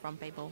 from people.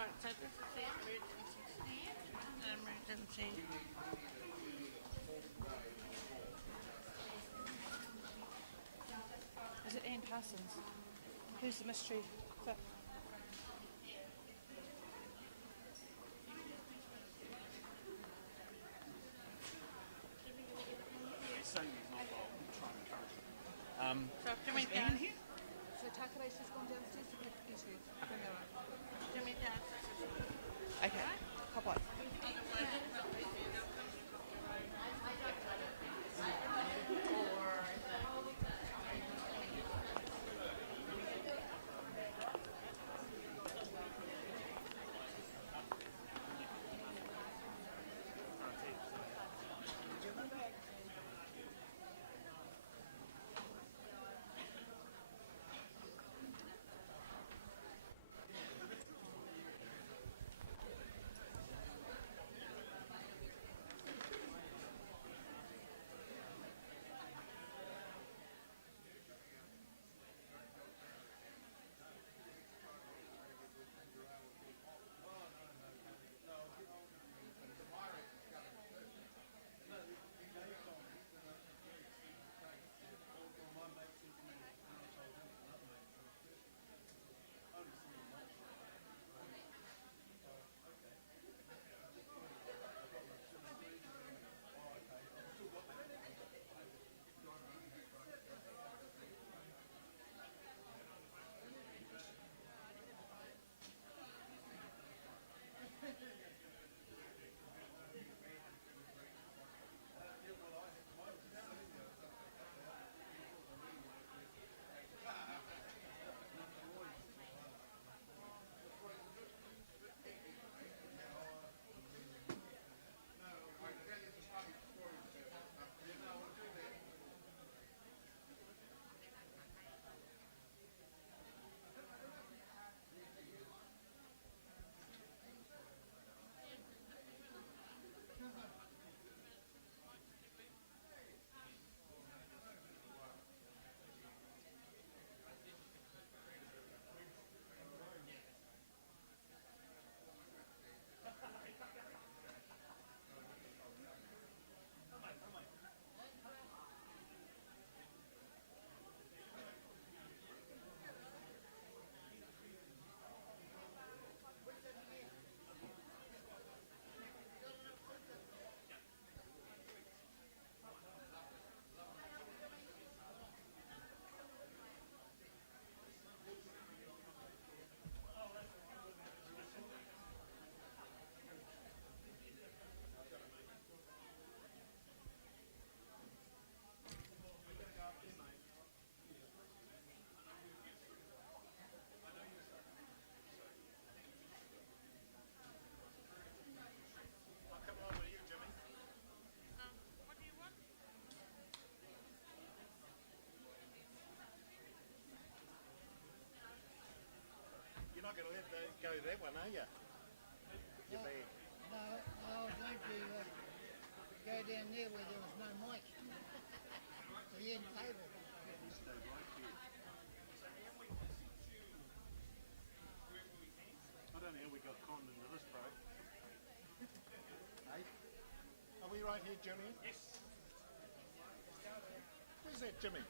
Right, so this is the emergency stand, emergency. Is it Ian Parsons? Who's the mystery? So Jimmy Is Ian here? So Takaraishi's gone downstairs to pick the issue. Jimmy does. Okay, hop on. you? Your bag. No, I was going to go down there where there was no mic. The end table. Stay right here. I don't know how we got conned into this, bro. Hey? Are we right here, Jimmy? Yes. Where's that Jimmy?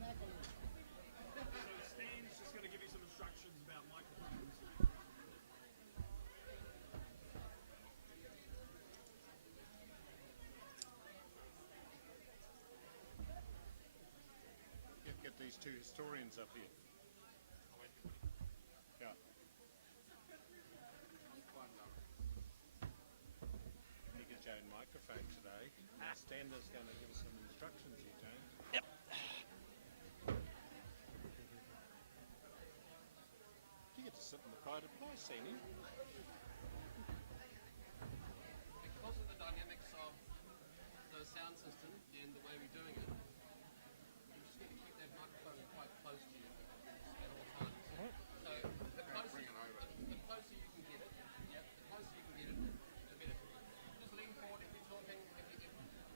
McAloon. So Stan's just going to give you some instructions about microphones. Get these two historians up here. Yeah. Make a Jane microphone today. Now Stan is going to give us some instructions here, Jane. Yep. You get to sit in the pride of place, Sandy. Because of the dynamics of the sound system and the way we're doing it, you just need to keep that microphone quite close to you at all times. So the closer you can get it, the closer you can get it, the better. Just lean forward if you're talking. If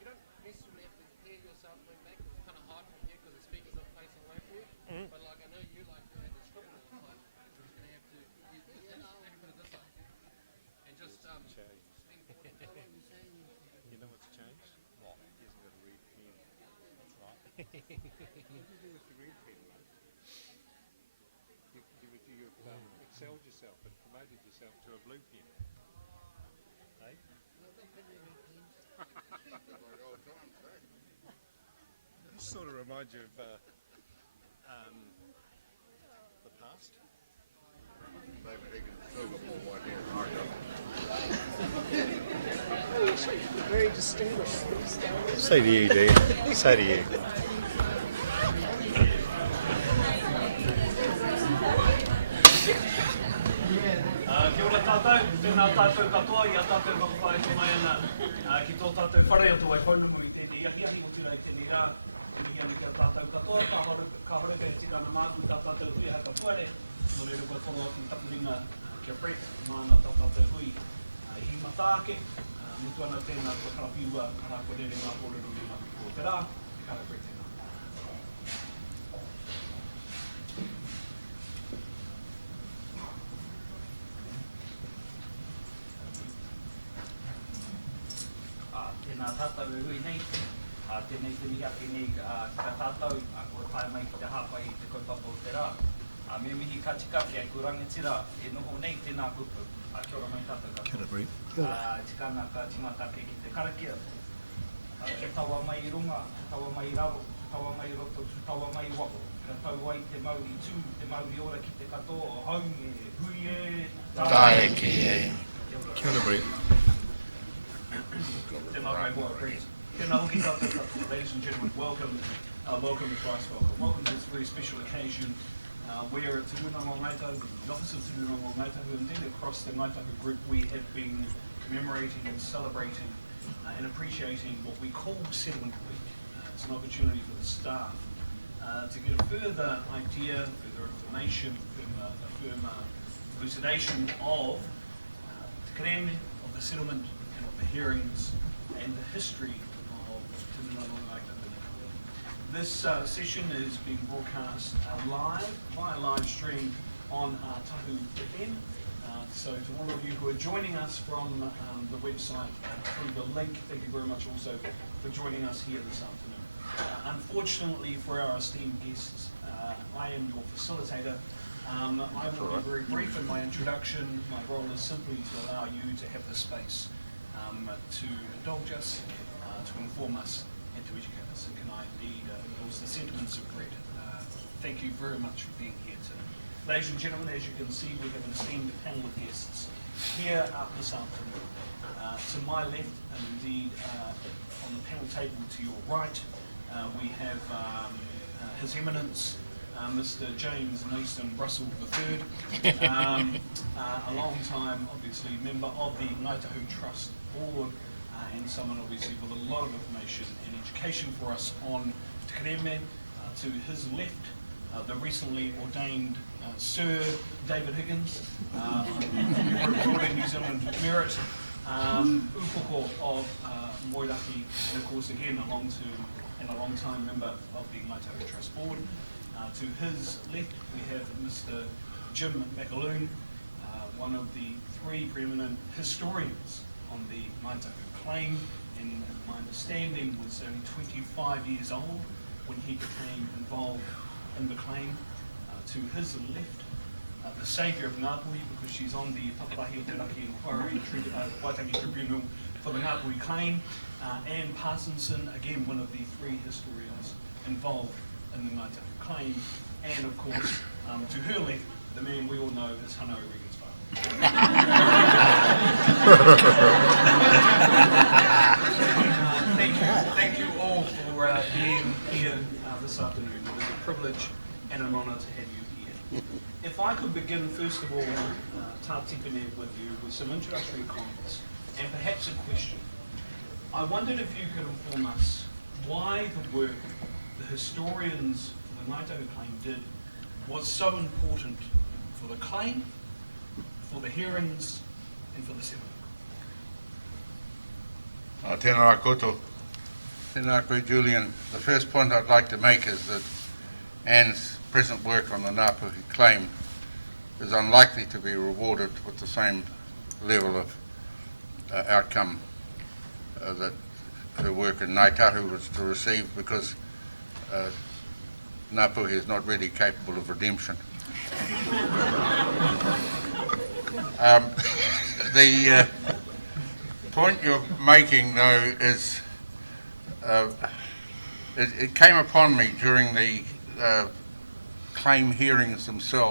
you don't necessarily have to hear yourself lean back, it's kind of hard from here because the speakers are facing away from you. But like I know you like to have the scribble all the time, you're just going to have to maybe put it this way. And just Change. lean forward and talk. You know what's changed? What? He hasn't got a red pen. That's right. What did you do with the red pen, mate? You've excelled yourself and promoted yourself to a blue pen. Hey? This sort of reminds you of the past. Very distinguished. So do you, dude. So do you. Kia ora tātou, tēnā tātou katoa, ia tātou whakawhai te mai ana ki tō tātou whare o tō wai whaunumu i tēnei iahiahi o tēnei tēnei rā. Tēnei iahiahi kia tātou katoa, ka horeka e tika ana mātu tā tātou hui haka tuare. Nō reiro kua tono ki tapuringa kia Brett, māna tā tātou hui i matāke. Mutu ana tēnā kua karapiua, kara ko rere ngā kōrero tēnā ko te rā, kara Brett tēnā. Tēnā tātou e hui nei, tēnei te miha tēnei ka tātou, kua tae mai ki te hāpai i te kaupapa o te rā. Me mihi ka tika ki ai kurangatira, e noho nei tēnā kupu. Kia ora mai tātou katoa. Kia ora, Brett. Tikana ka timatake ki te karakia. Ke taua mai i runga, taua mai i raro, taua mai i roto, taua mai i wako. Ka tau ai te mau i tū, te mau i ora ki te katoa o hau e, hui e, Tae ki e. Kia ora, Brett. Ladies and gentlemen, welcome to Christchurch. Welcome to this very special occasion where at Te Unga Ngāi Tahu, the office of Te Unga Ngāi Tahu, and then across the Ngāi Tahu group, we have been commemorating and celebrating and appreciating what we call Settlement Week. It's an opportunity for the staff to get a further idea, further information, further elucidation of Tipene, of the settlement and of the hearings and the history of Te Unga Ngāi Tahu. This session is being broadcast live via live stream on Tahu Tipene. So to all of you who are joining us from the website through the link, thank you very much also for joining us here this afternoon. Unfortunately for our esteemed guests, I am your facilitator. I will be very brief in my introduction. My role is simply to allow you to have the space to indulge us, to inform us, and to educate us. And can I indeed endorse the sentiments of Brett? Thank you very much for being here today. Ladies and gentlemen, as you can see, we have an esteemed panel of guests here this afternoon. To my left, and indeed on the panel table to your right, we have His Eminence, Mr. James Mason Russell III, a long time, obviously, member of the Ngāi Tahu Trust Board, and someone obviously with a lot of information and education for us on Tipene. To his left, the recently ordained Sir David Higgins, reporting New Zealand Merit, Upoko of Moiraki, and of course again a long-time member of the Ngāi Tahu Trust Board. To his left we have Mr. Jim McAloon, one of the three preeminent historians on the Ngāi Tahu claim, and my understanding was only 25 years old when he became involved in the claim. To his left, the saviour of Ngāpuhi, because she's on the Whakarahi o Te Raki Inquiry Waitangi Tribunal for the Ngāpuhi claim, and Parsonson, again one of the three historians involved in the Ngāi Tahu claim, and of course, to her left, the man we all know is Hana O'Regan's father. Thank you all for being here this afternoon. It's a privilege and an honour to have you here. If I could begin first of all, Tipene, with you with some introductory comments and perhaps a question. I wondered if you could inform us why the work the historians for the Ngāi Tahu claim did was so important for the claim, for the hearings, and for the settlement. Tēnā rā koutou. Tēnā koe, Julian. The first point I'd like to make is that Anne's present work on the Ngāpuhi claim is unlikely to be rewarded with the same level of outcome that her work in Ngāi Tahu was to receive, because Ngāpuhi is not really capable of redemption. The point you're making, though, is it came upon me during the claim hearings themselves.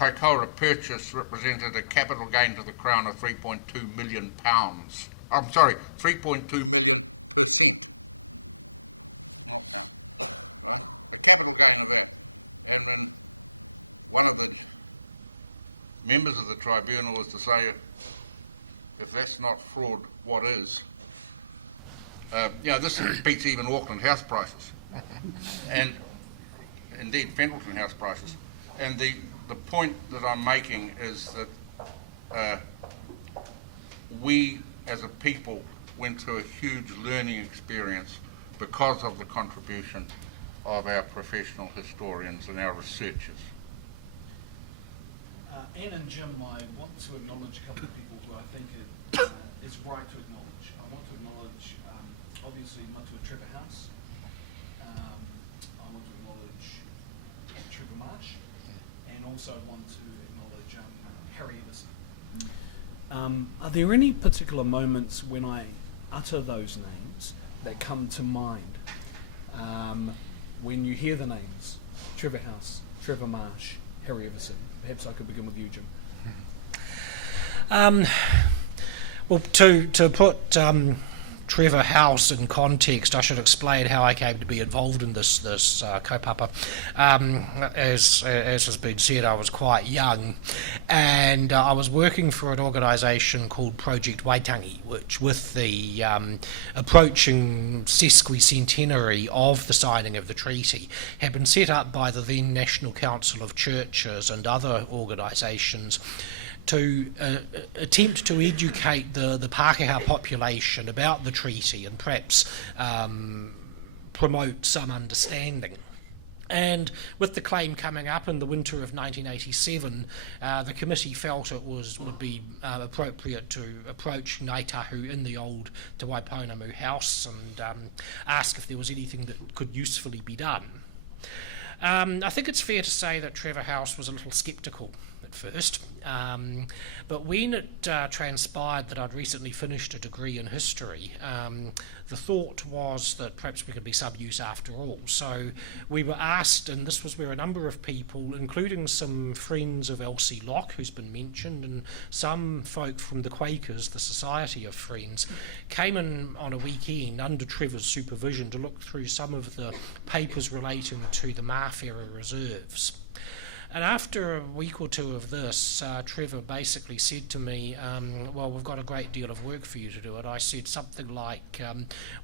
Kaikoura purchase represented a capital gain to the Crown of £3.2 million. I'm sorry, 3.2. Members of the tribunal was to say, if that's not fraud, what is? This beats even Auckland house prices, and indeed Pendleton house prices. And the point that I'm making is that we as a people went through a huge learning experience because of the contribution of our professional historians and our researchers. Anne and Jim, I want to acknowledge a couple of people who I think is right to acknowledge. I want to acknowledge, obviously, Matua Trevor House. I want to acknowledge Trevor Marsh, and also want to acknowledge Harry Everson. Are there any particular moments when I utter those names that come to mind when you hear the names Trevor House, Trevor Marsh, Harry Everson? Perhaps I could begin with you, Jim. Well, to put Trevor House in context, I should explain how I came to be involved in this kaupapa. As has been said, I was quite young, and I was working for an organisation called Project Waitangi, which, with the approaching sesquicentenary of the signing of the treaty, had been set up by the then National Council of Churches and other organisations to attempt to educate the Pākehā population about the treaty and perhaps promote some understanding. And with the claim coming up in the winter of 1987, the committee felt it would be appropriate to approach Ngāi Tahu in the old Te Waipounamu house and ask if there was anything that could usefully be done. I think it's fair to say that Trevor House was a little sceptical at first, but when it transpired that I'd recently finished a degree in history, the thought was that perhaps we could be sub-use after all. So we were asked, and this was where a number of people, including some friends of Elsie Locke, who's been mentioned, and some folk from the Quakers, the Society of Friends, came in on a weekend under Trevor's supervision to look through some of the papers relating to the Mawhera reserves. And after a week or two of this, Trevor basically said to me, well, we've got a great deal of work for you to do. And I said something like,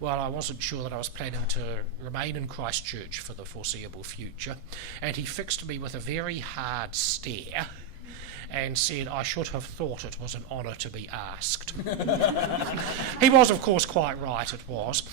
well, I wasn't sure that I was planning to remain in Christchurch for the foreseeable future. And he fixed me with a very hard stare and said I should have thought it was an honour to be asked. He was, of course, quite right, it was.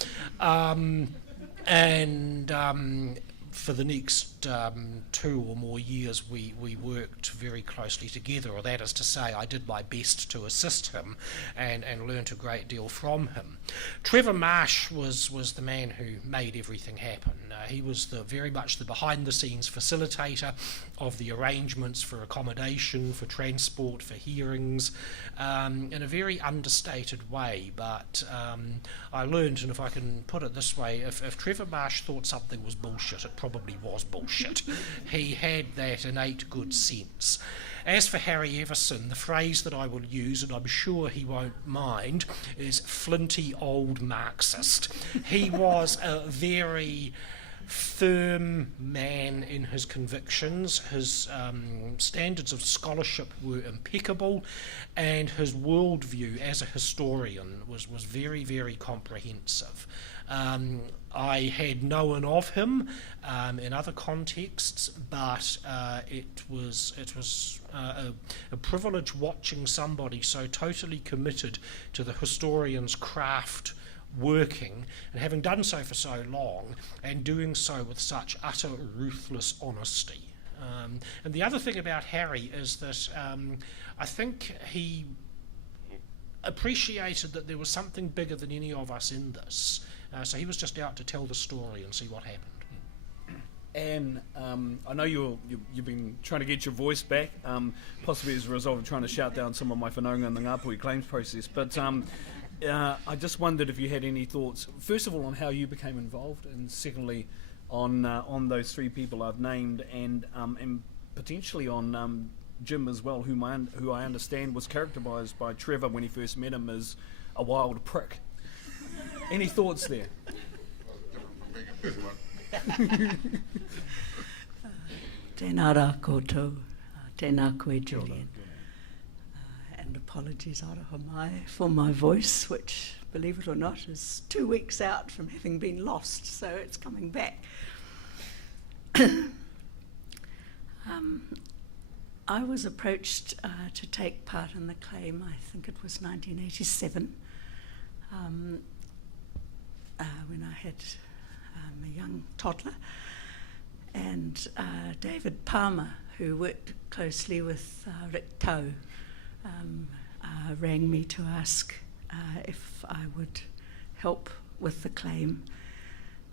For the next 2 or more years, we worked very closely together, or that is to say, I did my best to assist him and learnt a great deal from him. Trevor Marsh was the man who made everything happen. He was very much the behind-the-scenes facilitator of the arrangements for accommodation, for transport, for hearings, in a very understated way. But I learned, and if I can put it this way, if Trevor Marsh thought something was bullshit, it probably was bullshit. He had that innate good sense. As for Harry Everson, the phrase that I will use, and I'm sure he won't mind, is flinty old Marxist. He was a very firm man in his convictions. His standards of scholarship were impeccable, and his worldview as a historian was very, very comprehensive. I had known of him in other contexts, but it was a privilege watching somebody so totally committed to the historian's craft working, and having done so for so long, and doing so with such utter ruthless honesty. And the other thing about Harry is that I think he appreciated that there was something bigger than any of us in this. So he was just out to tell the story and see what happened. Anne, I know you've been trying to get your voice back, possibly as a result of trying to shout down some of my whanaunga in the Ngāpuhi claims process, but I just wondered if you had any thoughts, first of all, on how you became involved, and secondly, on those 3 people I've named, and potentially on Jim as well, who I understand was characterised by Trevor when he first met him as a wild prick. Any thoughts there? Tēnā rā koutou, tēnā koe Julian. And apologies aroha mai for my voice, which, believe it or not, is 2 weeks out from having been lost, so it's coming back. I was approached to take part in the claim, I think it was 1987, when I had a young toddler, and David Palmer, who worked closely with Rick Tau, rang me to ask if I would help with the claim.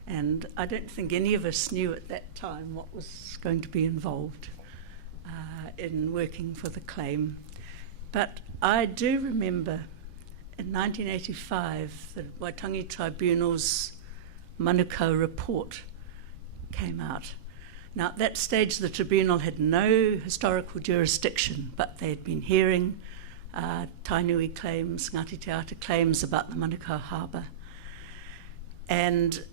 And I don't think any of us knew at that time what was going to be involved in working for the claim. But I do remember in 1985, the Waitangi Tribunal's Manukau report came out. Now, at that stage, the tribunal had no historical jurisdiction, but they had been hearing Tainui claims, Ngāti Te Ata claims about the Manukau Harbour. And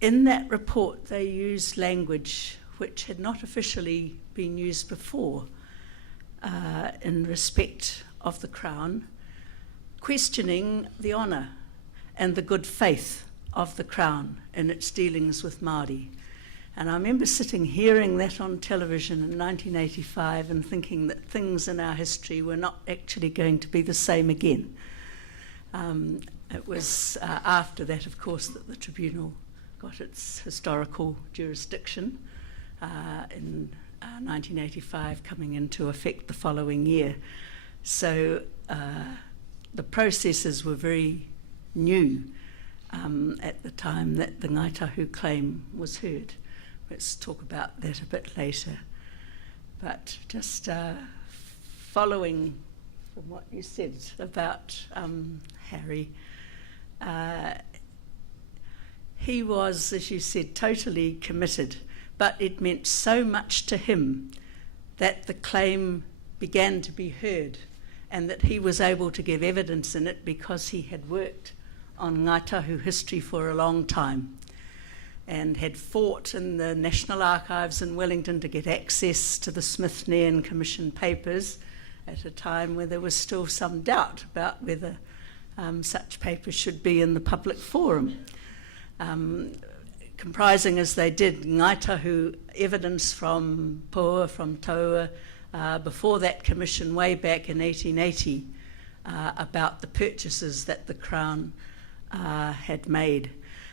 in that report, they used language which had not officially been used before in respect of the Crown, questioning the honour and the good faith of the Crown in its dealings with Māori. And I remember hearing that on television in 1985 and thinking that things in our history were not actually going to be the same again. It was after that, of course, that the tribunal got its historical jurisdiction in 1985, coming into effect the following year. So the processes were very new at the time that the Ngāi Tahu claim was heard. Let's talk about that a bit later. But just following from what you said about Harry, he was, as you said, totally committed, but it meant so much to him that the claim began to be heard and that he was able to give evidence in it because he had worked on Ngāi Tahu history for a long time and had fought in the National Archives in Wellington to get access to the Smithsonian Commission papers at a time where there was still some doubt about whether such papers should be in the public forum. Comprising, as they did, Ngāi Tahu evidence from Poa, from Taua, before that commission way back in 1880, about the purchases that the Crown had made.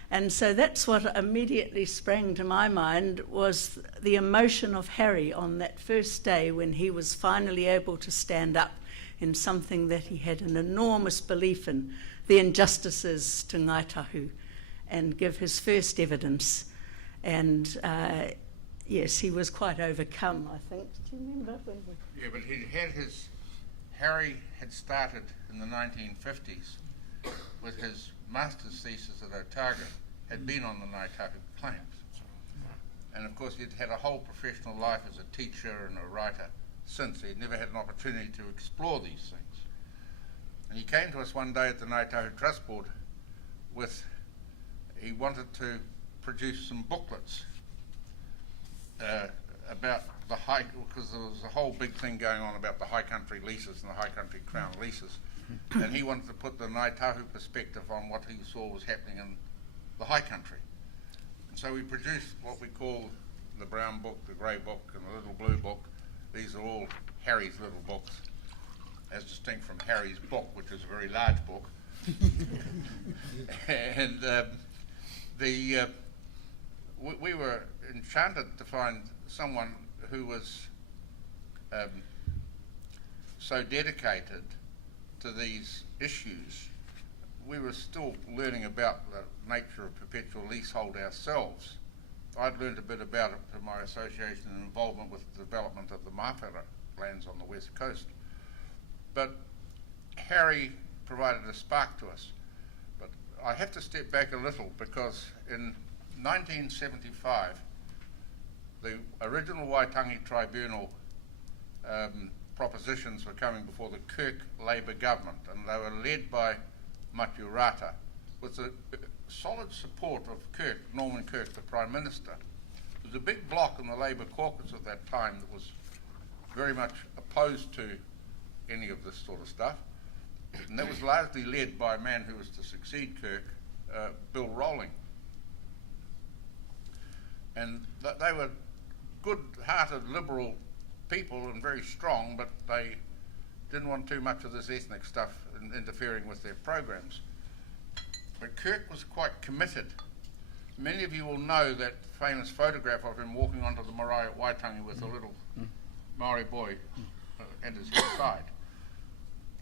And so that's what immediately sprang to my mind, was the emotion of Harry on that first day when he was finally able to stand up in something that he had an enormous belief in, the injustices to Ngāi Tahu, and give his first evidence. And yes, he was quite overcome, I think. Do you remember when we... Yeah, but Harry had started in the 1950s with his master's thesis at Otago, had been on the Ngāi Tahu claims. And of course he'd had a whole professional life as a teacher and a writer since. He'd never had an opportunity to explore these things. And he came to us one day at the Ngāi Tahu Trust Board he wanted to produce some booklets about the high, because there was a whole big thing going on about the high country leases and the high country Crown leases. And he wanted to put the Ngāi Tahu perspective on what he saw was happening in the high country. And so we produced what we call the brown book, the grey book, and the little blue book. These are all Harry's little books, as distinct from Harry's book, which is a very large book. And we were enchanted to find someone who was so dedicated to these issues. We were still learning about the nature of perpetual leasehold ourselves. I'd learned a bit about it from my association and involvement with the development of the Mawhera lands on the west coast. But Harry provided a spark to us. But I have to step back a little, because in 1975, the original Waitangi Tribunal propositions were coming before the Kirk Labour government, and they were led by Maturata, with the solid support of Kirk, Norman Kirk, the Prime Minister. There was a big bloc in the Labour caucus at that time that was very much opposed to any of this sort of stuff, and that was largely led by a man who was to succeed Kirk, Bill Rolling. And they were good-hearted liberal people and very strong, but they didn't want too much of this ethnic stuff interfering with their programs. But Kirk was quite committed. Many of you will know that famous photograph of him walking onto the marae at Waitangi with a little Maori boy at his side.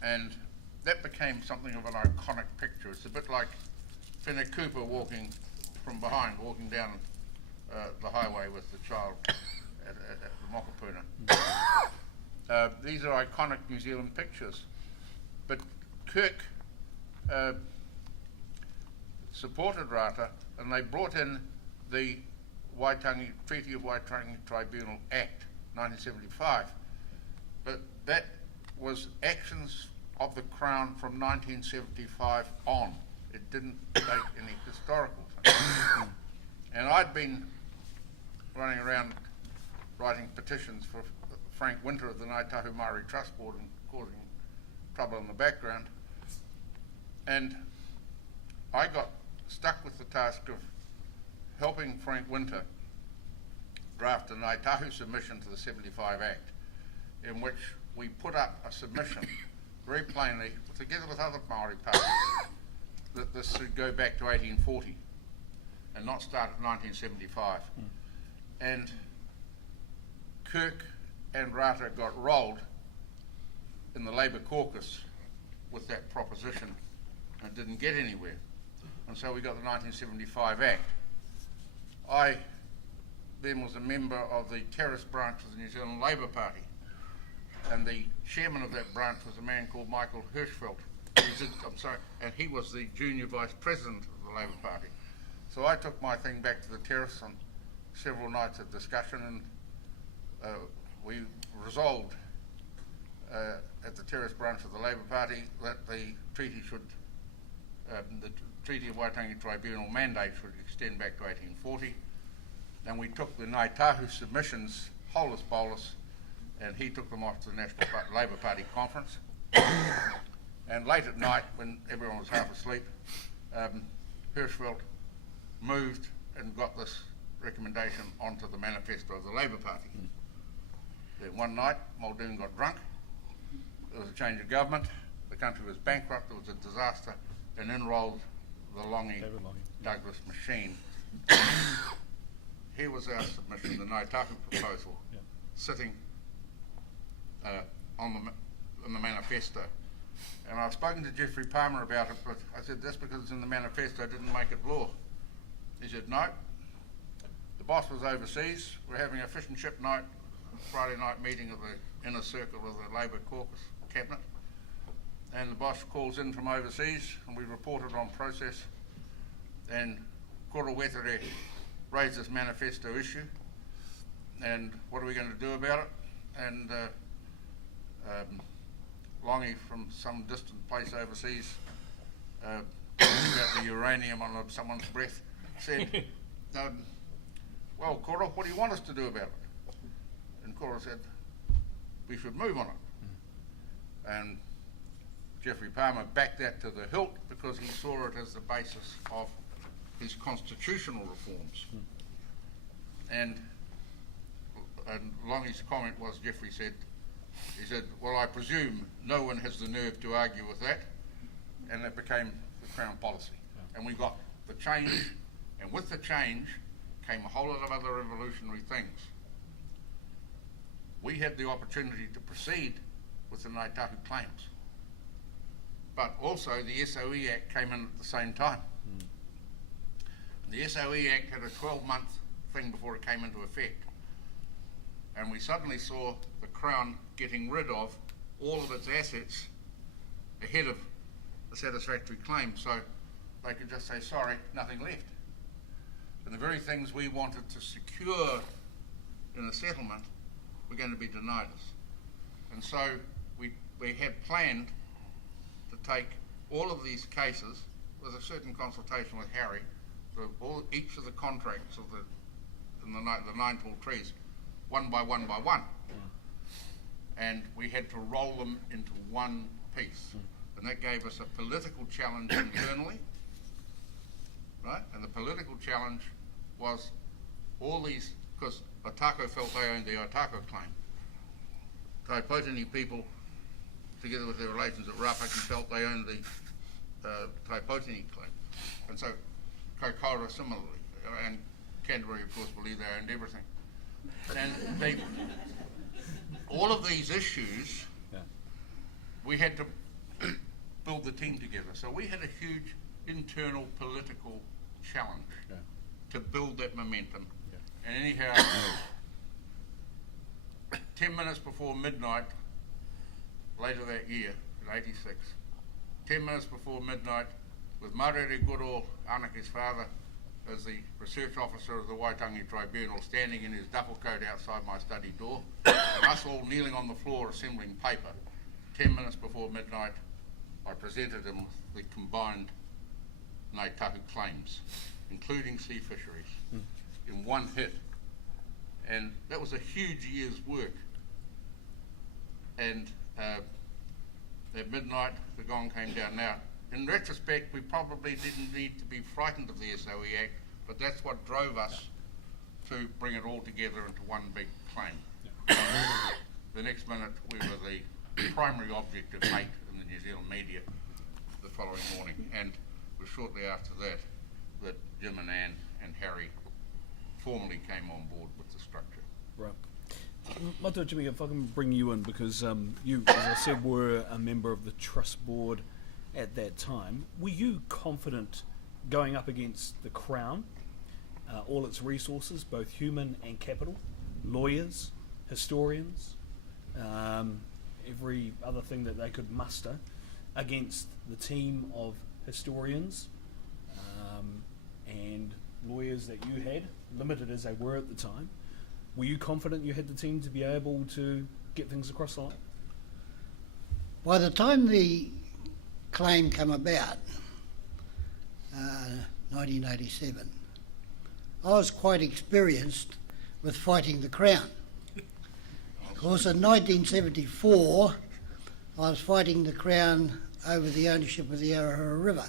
And that became something of an iconic picture. It's a bit like Whene Cooper walking from behind, walking down the highway with the child at the Mokopuna. These are iconic New Zealand pictures. But Kirk supported Rata, and they brought in the Treaty of Waitangi Tribunal Act, 1975. But that was actions of the Crown from 1975 on. It didn't take any historical things. And I'd been running around writing petitions for Frank Winter of the Ngāi Tahu Māori Trust Board and causing trouble in the background. And I got stuck with the task of helping Frank Winter draft a Ngāi Tahu submission to the 75 Act, in which we put up a submission very plainly, together with other Māori parties, that this should go back to 1840 and not start at 1975. And Kirk and Rata got rolled in the Labour caucus with that proposition and didn't get anywhere. And so we got the 1975 Act. I then was a member of the terrace branch of the New Zealand Labour Party, and the chairman of that branch was a man called Michael Hirschfeld. And he was the junior vice president of the Labour Party. So I took my thing back to the terrace on several nights of discussion, and we resolved at the terrace branch of the Labour Party that the treaty should, the Treaty of Waitangi Tribunal mandate should extend back to 1840. And we took the Ngāi Tahu submissions, holus bolus, and he took them off to the National Labour Party conference. And late at night, when everyone was half asleep, Hirschfeld moved and got this recommendation onto the manifesto of the Labour Party. Then one night, Muldoon got drunk, there was a change of government, the country was bankrupt, there was a disaster, and in rolled the Longy Douglas machine. Here was our submission, the Ngāi Tahu proposal, sitting in the manifesto. And I've spoken to Geoffrey Palmer about it, but I said, that's because it's in the manifesto, didn't make it law. He said, no, the boss was overseas, we're having a fish and chip night, Friday night meeting of the inner circle of the Labour caucus cabinet, and the boss calls in from overseas, and we reported on process, and Koro Wetere raised this manifesto issue, and what are we going to do about it? And Longy from some distant place overseas, about the uranium on someone's breath, said, well, Koro, what do you want us to do about it? And Koro said, we should move on it. And Geoffrey Palmer backed that to the hilt because he saw it as the basis of his constitutional reforms. And Longy's comment was, Geoffrey said, he said, well, I presume no one has the nerve to argue with that. And that became the Crown policy. And we got the change, and with the change came a whole lot of other revolutionary things. We had the opportunity to proceed with the Ngāi Tahu claims. But also the SOE Act came in at the same time. The SOE Act had a 12-month thing before it came into effect. And we suddenly saw the Crown getting rid of all of its assets ahead of the satisfactory claim, so they could just say, sorry, nothing left. And the very things we wanted to secure in the settlement were going to be denied us. And so we had planned to take all of these cases with a certain consultation with Harry, each of the contracts of the 9 tall trees, one by one by one. And we had to roll them into one piece. And that gave us a political challenge internally, right? And the political challenge was all these, because Otako felt they owned the Otako claim. Taipotini people, together with their relations at Rapaki, felt they owned the Taipotini claim. And so Kaikoura similarly, and Canterbury of course believed they owned everything. And all of these issues, we had to build the team together. So we had a huge internal political challenge to build that momentum. And anyhow, 10 minutes before midnight, later that year, in 86, 10 minutes before midnight, with Marere Goodall, Anaki's father, as the research officer of the Waitangi Tribunal, standing in his duffel coat outside my study door, and us all kneeling on the floor assembling paper, 10 minutes before midnight, I presented him with the combined Ngāi Tahu claims, including sea fisheries, in one hit. And that was a huge year's work. And at midnight, the gong came down. Now, in retrospect, we probably didn't need to be frightened of the SOE Act, but that's what drove us to bring it all together into one big claim. The next minute, we were the primary object of hate in the New Zealand media the following morning, and it was shortly after that that Jim and Anne and Harry formally came on board with the structure. Right. Matua Jimmy, if I can bring you in, because you, as I said, were a member of the trust board at that time. Were you confident going up against the Crown, all its resources, both human and capital, lawyers, historians, every other thing that they could muster, against the team of historians and lawyers that you had, limited as they were at the time? Were you confident you had the team to be able to get things across the line? By the time the claim came about, 1987, I was quite experienced with fighting the Crown. Of course, in 1974, I was fighting the Crown over the ownership of the Arahura River.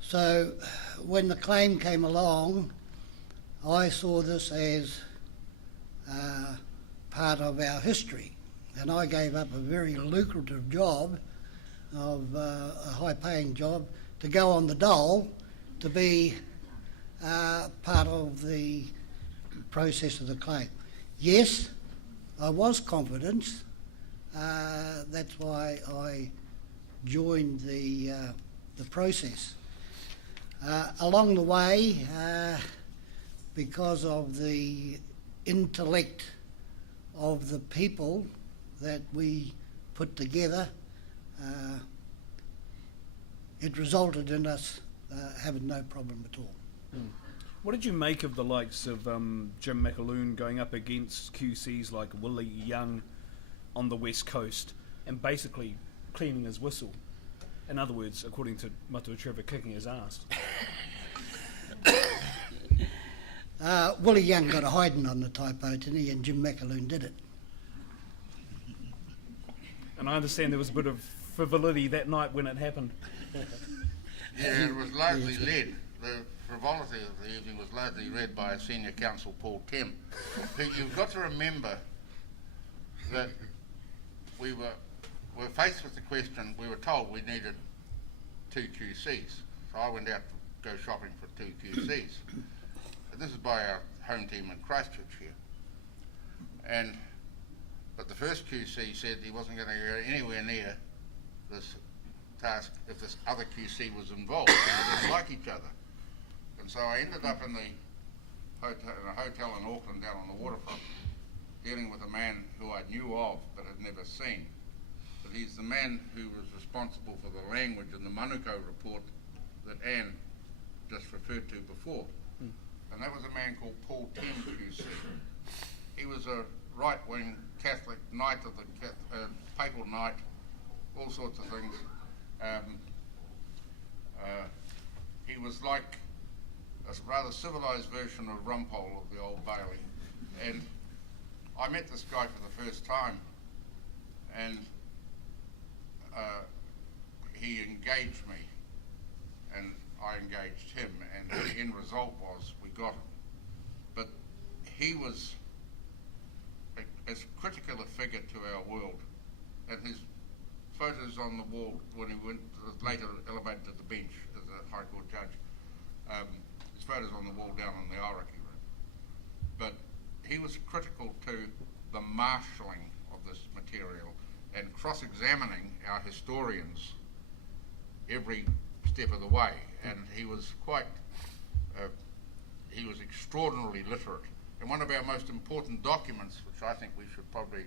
So when the claim came along, I saw this as part of our history, and I gave up a very lucrative job, of a high-paying job, to go on the dole to be part of the process of the claim. Yes, I was confident. That's why I joined the process. Along the way, because of the intellect of the people that we put together, it resulted in us having no problem at all. What did you make of the likes of Jim McAloon going up against QCs like Willie Young on the West Coast and basically cleaning his whistle? In other words, according to Matua Trevor, kicking his ass. Willie Young got a hiding on the typo, didn't he? And Jim McAloon did it. And I understand there was a bit of frivolity that night when it happened. Yeah, it was largely led. The frivolity of the evening was largely led by Senior Counsel Paul Tim, who you've got to remember that we were faced with the question. We were told we needed 2 QCs, so I went out to go shopping for 2 QCs. And this is by our home team in Christchurch here. But the first QC said he wasn't going to go anywhere near this task if this other QC was involved. They didn't like each other. And so I ended up in a hotel in Auckland down on the waterfront, dealing with a man who I knew of but had never seen. But he's the man who was responsible for the language in the Manukau report that Anne just referred to before. And that was a man called Paul Tim QC. He was a right-wing Catholic knight of the papal knight, all sorts of things. He was like a rather civilised version of Rumpole of the Old Bailey. And I met this guy for the first time, and he engaged me, and I engaged him, and the end result was we got him. But he was as critical a figure to our world, and his photos on the wall when he was later elevated to the bench as a High Court judge, his photos on the wall down in the Auraki room. But he was critical to the marshalling of this material and cross-examining our historians every step of the way. And he was he was extraordinarily literate. And one of our most important documents, which I think we should probably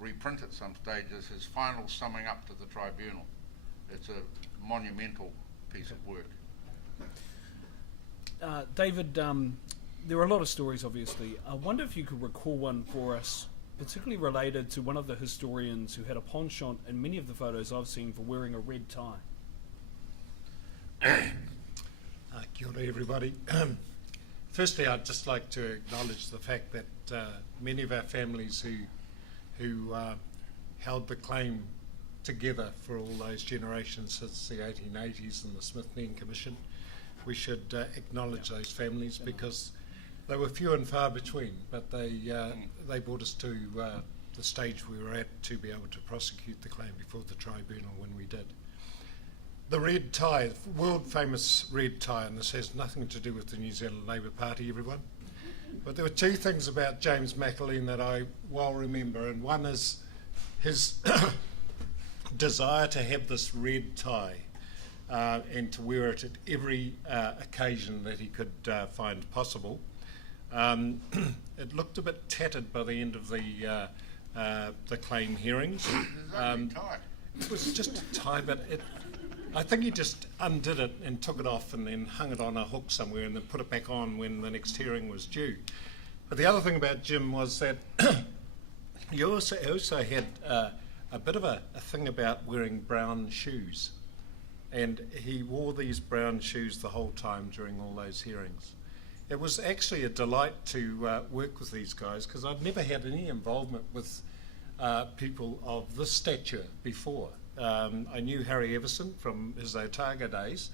reprint at some stage, is his final summing up to the tribunal. It's a monumental piece of work. David, there are a lot of stories, obviously. I wonder if you could recall one for us particularly related to one of the historians who had a penchant in many of the photos I've seen for wearing a red tie. Kia ora, everybody. Firstly, I'd just like to acknowledge the fact that many of our families who held the claim together for all those generations since the 1880s and the Smithsonian Commission, we should acknowledge those families because they were few and far between, but they brought us to the stage we were at to be able to prosecute the claim before the tribunal when we did. The red tie, world famous red tie, and this has nothing to do with the New Zealand Labour Party, everyone. But there were two things about James McAloon that I well remember, and one is his desire to have this red tie and to wear it at every occasion that he could find possible. It looked a bit tattered by the end of the claim hearings. It was just a tie, but I think he just undid it and took it off and then hung it on a hook somewhere and then put it back on when the next hearing was due. But the other thing about Jim was that he also had a bit of a thing about wearing brown shoes. And he wore these brown shoes the whole time during all those hearings. It was actually a delight to work with these guys because I'd never had any involvement with people of this stature before. I knew Harry Everson from his Otago days,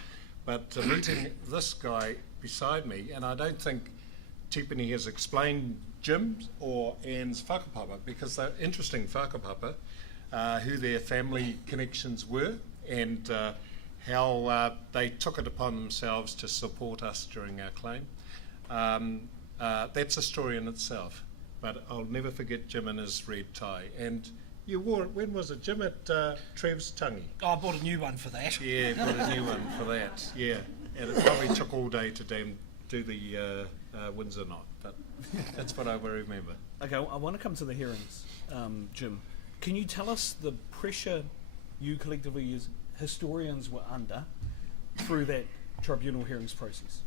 but meeting this guy beside me, and I don't think Tipene has explained Jim's or Anne's whakapapa because they're interesting whakapapa, who their family connections were and how they took it upon themselves to support us during our claim. That's a story in itself, but I'll never forget Jim and his red tie. And you wore it, when was it, Jim, at Trev's Tangi? Oh, I bought a new one for that. Yeah, bought a new one for that, yeah. And it probably took all day to do the Windsor knot, but that's what I will remember. Okay, I want to come to the hearings, Jim. Can you tell us the pressure you collectively as historians were under through that tribunal hearings process?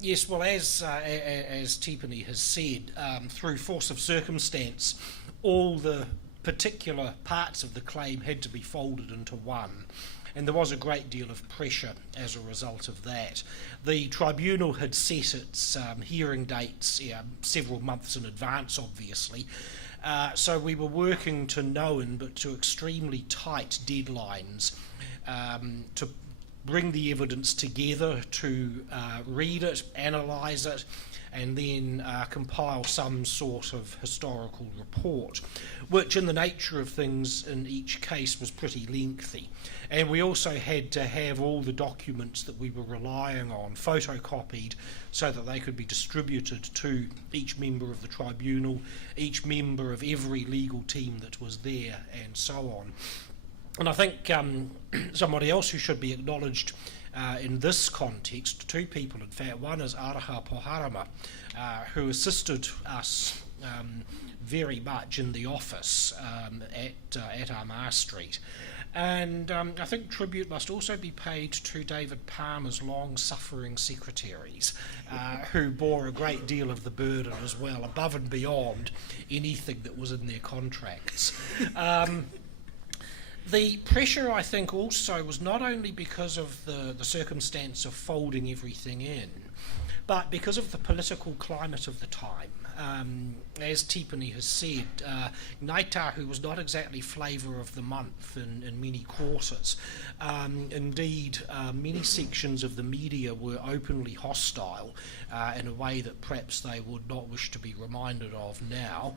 Yes, well, as Tipene has said, through force of circumstance, all the particular parts of the claim had to be folded into one, and there was a great deal of pressure as a result of that. The tribunal had set its hearing dates several months in advance, obviously, so we were working to known but to extremely tight deadlines to bring the evidence together, to read it, analyse it, and then compile some sort of historical report, which in the nature of things in each case was pretty lengthy. And we also had to have all the documents that we were relying on photocopied so that they could be distributed to each member of the tribunal, each member of every legal team that was there, and so on. And I think somebody else who should be acknowledged in this context, two people in fact. One is Araha Poharama, who assisted us very much in the office at Armagh Street. And I think tribute must also be paid to David Palmer's long-suffering secretaries, who bore a great deal of the burden as well, above and beyond anything that was in their contracts. The pressure, I think, also was not only because of the circumstance of folding everything in, but because of the political climate of the time. As Tipene has said, Ngāi Tahu was not exactly flavour of the month in many quarters. Indeed, many sections of the media were openly hostile in a way that perhaps they would not wish to be reminded of now.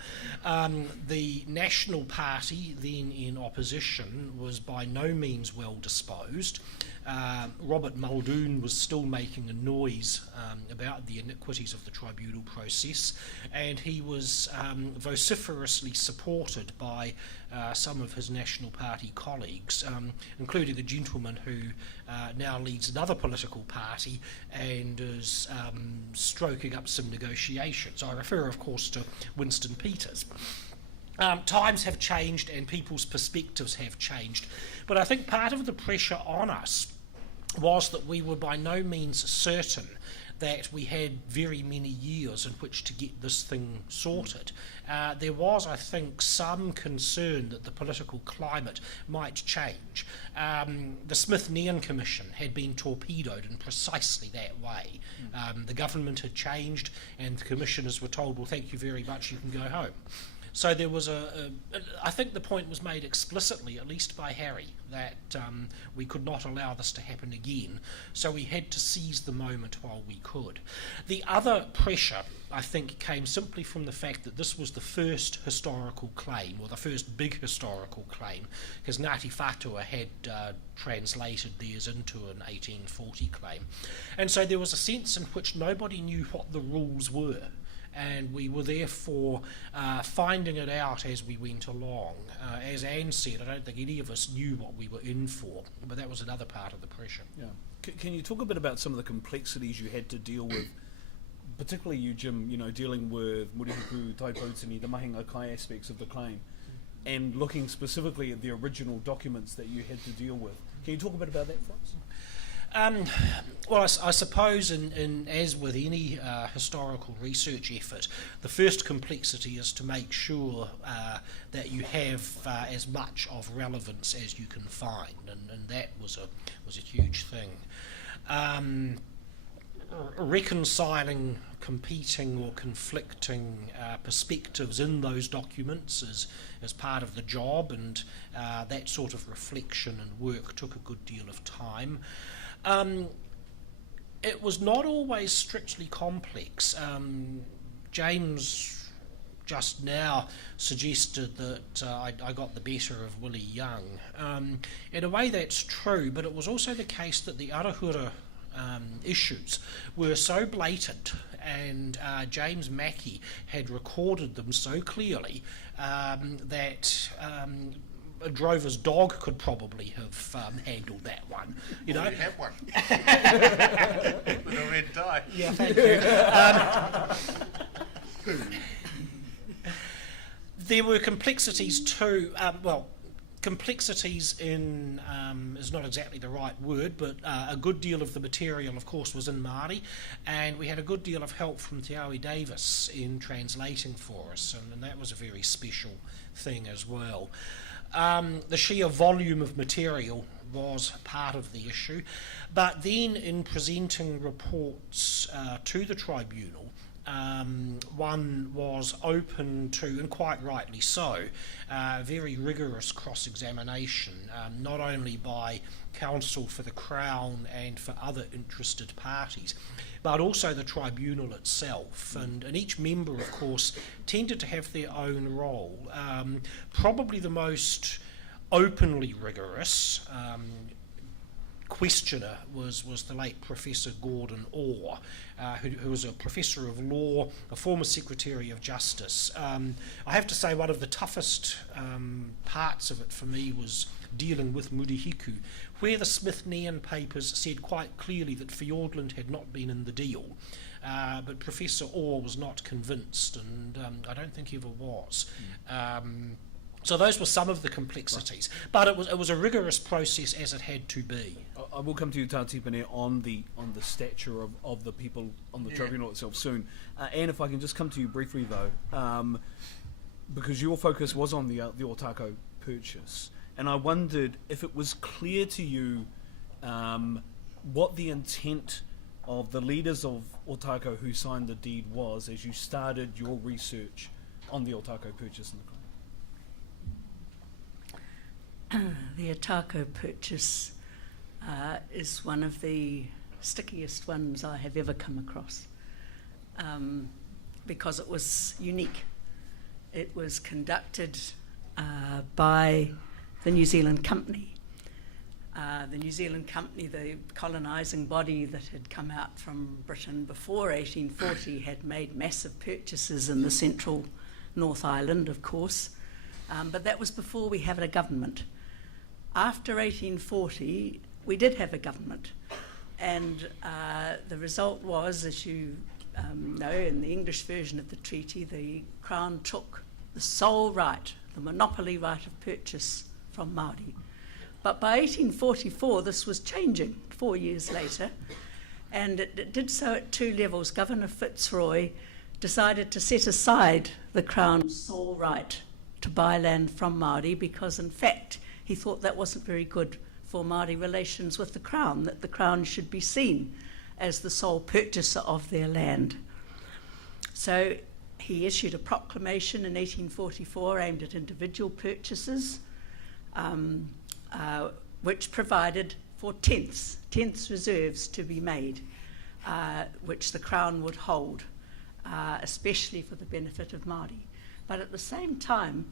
The National Party, then in opposition, was by no means well disposed. Robert Muldoon was still making a noise about the iniquities of the tribunal process, and he was vociferously supported by some of his National Party colleagues, including a gentleman who now leads another political party and is stroking up some negotiations. I refer, of course, to Winston Peters. Times have changed and people's perspectives have changed, but I think part of the pressure on us was that we were by no means certain that we had very many years in which to get this thing sorted. There was, I think, some concern that the political climate might change. The Smith-Nairn Commission had been torpedoed in precisely that way. The government had changed and the commissioners were told, well, thank you very much, you can go home. So there was I think the point was made explicitly, at least by Harry, that we could not allow this to happen again. So we had to seize the moment while we could. The other pressure, I think, came simply from the fact that this was the first historical claim, or the first big historical claim, because Ngāti Whātua had translated theirs into an 1840 claim. And so there was a sense in which nobody knew what the rules were. And we were therefore finding it out as we went along. As Anne said, I don't think any of us knew what we were in for, but that was another part of the pressure. Yeah. Can you talk a bit about some of the complexities you had to deal with, particularly you, Jim, dealing with murihiku, taipōtini, the mahinga kai aspects of the claim, and looking specifically at the original documents that you had to deal with. Can you talk a bit about that for us? Well, I suppose, as with any historical research effort, the first complexity is to make sure that you have as much of relevance as you can find, and that was a huge thing. Reconciling competing or conflicting perspectives in those documents is part of the job, and that sort of reflection and work took a good deal of time. It was not always strictly complex. James just now suggested that I got the better of Willie Young. In a way that's true, but it was also the case that the Arahura issues were so blatant, and James Mackey had recorded them so clearly that a drover's dog could probably have handled that one. You know, you have one with a red tie. Yeah, thank you. There were complexities too. Complexities in is not exactly the right word, but a good deal of the material, of course, was in Māori, and we had a good deal of help from Te Aui Davis in translating for us, and that was a very special thing as well. The sheer volume of material was part of the issue, but then in presenting reports to the tribunal, one was open to, and quite rightly so, very rigorous cross-examination, not only by counsel for the Crown and for other interested parties, but also the tribunal itself. And each member, of course, tended to have their own role. Probably the most openly rigorous questioner was the late Professor Gordon Orr, who was a professor of law, a former Secretary of Justice. I have to say one of the toughest parts of it for me was dealing with murihiku, where the Smith-Nairn papers said quite clearly that Fiordland had not been in the deal. But Professor Orr was not convinced, and I don't think he ever was. So those were some of the complexities, but it was a rigorous process as it had to be. I will come to you, Tipene, on the stature of the people on the tribunal itself soon. Anne, if I can just come to you briefly though, because your focus was on the Ōtākau purchase, and I wondered if it was clear to you what the intent of the leaders of Ōtākau who signed the deed was as you started your research on the Ōtākau purchase and the claim. The Ōtākau purchase is one of the stickiest ones I have ever come across, because it was unique. It was conducted by the New Zealand Company. The New Zealand Company, the colonising body that had come out from Britain before 1840, had made massive purchases in the central North Island, of course, but that was before we had a government. After 1840, we did have a government, and the result was, as you know, in the English version of the treaty, the Crown took the sole right, the monopoly right of purchase from Māori. But by 1844, this was changing 4 years later, And it did so at two levels. Governor Fitzroy decided to set aside the Crown's sole right to buy land from Māori because, in fact, he thought that wasn't very good for Māori relations with the Crown, that the Crown should be seen as the sole purchaser of their land. So he issued a proclamation in 1844 aimed at individual purchasers, which provided for tenths reserves to be made, which the Crown would hold, especially for the benefit of Māori. But at the same time,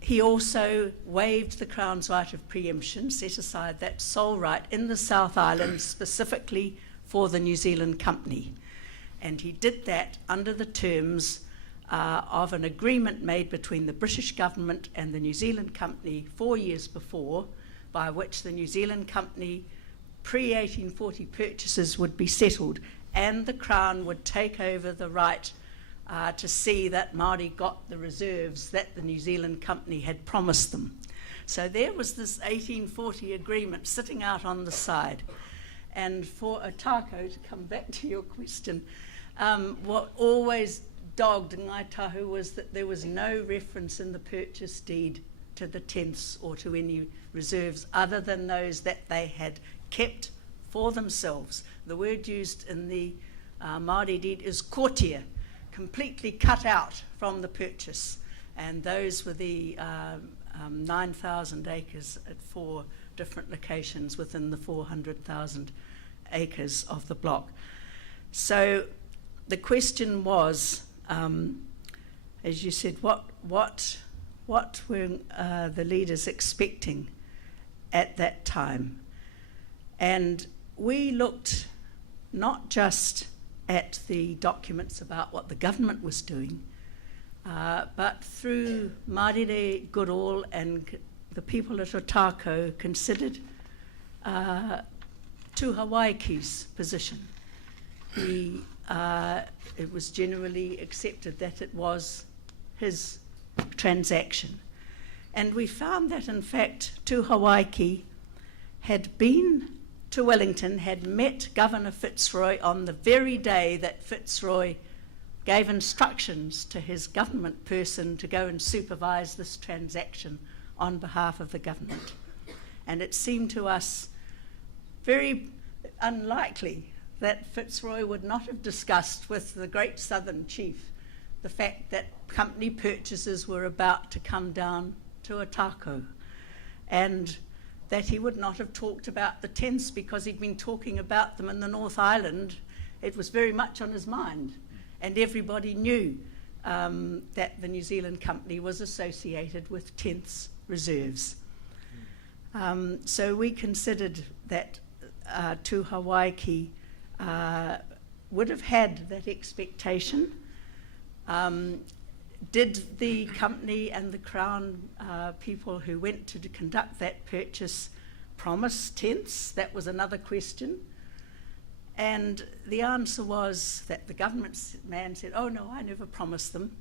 he also waived the Crown's right of preemption, set aside that sole right in the South Island specifically for the New Zealand Company. And he did that under the terms of an agreement made between the British government and the New Zealand Company 4 years before, by which the New Zealand Company pre-1840 purchases would be settled, and the Crown would take over the right to see that Māori got the reserves that the New Zealand Company had promised them. So there was this 1840 agreement sitting out on the side. And for Otago, to come back to your question, what always dogged Ngāi Tahu was that there was no reference in the purchase deed to the tenths or to any reserves other than those that they had kept for themselves. The word used in the Māori deed is kotia, completely cut out from the purchase. And those were the 9,000 acres at 4 different locations within the 400,000 acres of the block. So the question was, as you said, what were the leaders expecting at that time? And we looked not just at the documents about what the government was doing, but through Marire Goodall and the people at Otago considered Tuhawaike's position. It was generally accepted that it was his transaction. And we found that, in fact, Tuhawaike had been to Wellington, had met Governor Fitzroy on the very day that Fitzroy gave instructions to his government person to go and supervise this transaction on behalf of the government. And it seemed to us very unlikely that Fitzroy would not have discussed with the great Southern chief the fact that company purchases were about to come down to Otago, and that he would not have talked about the tenths because he'd been talking about them in the North Island. It was very much on his mind, and everybody knew that the New Zealand Company was associated with tenths reserves. So we considered that Tuhawaike would have had that expectation. Did the company and the Crown people who went to conduct that purchase promise tenths? That was another question. And the answer was that the government man said, "Oh no, I never promised them."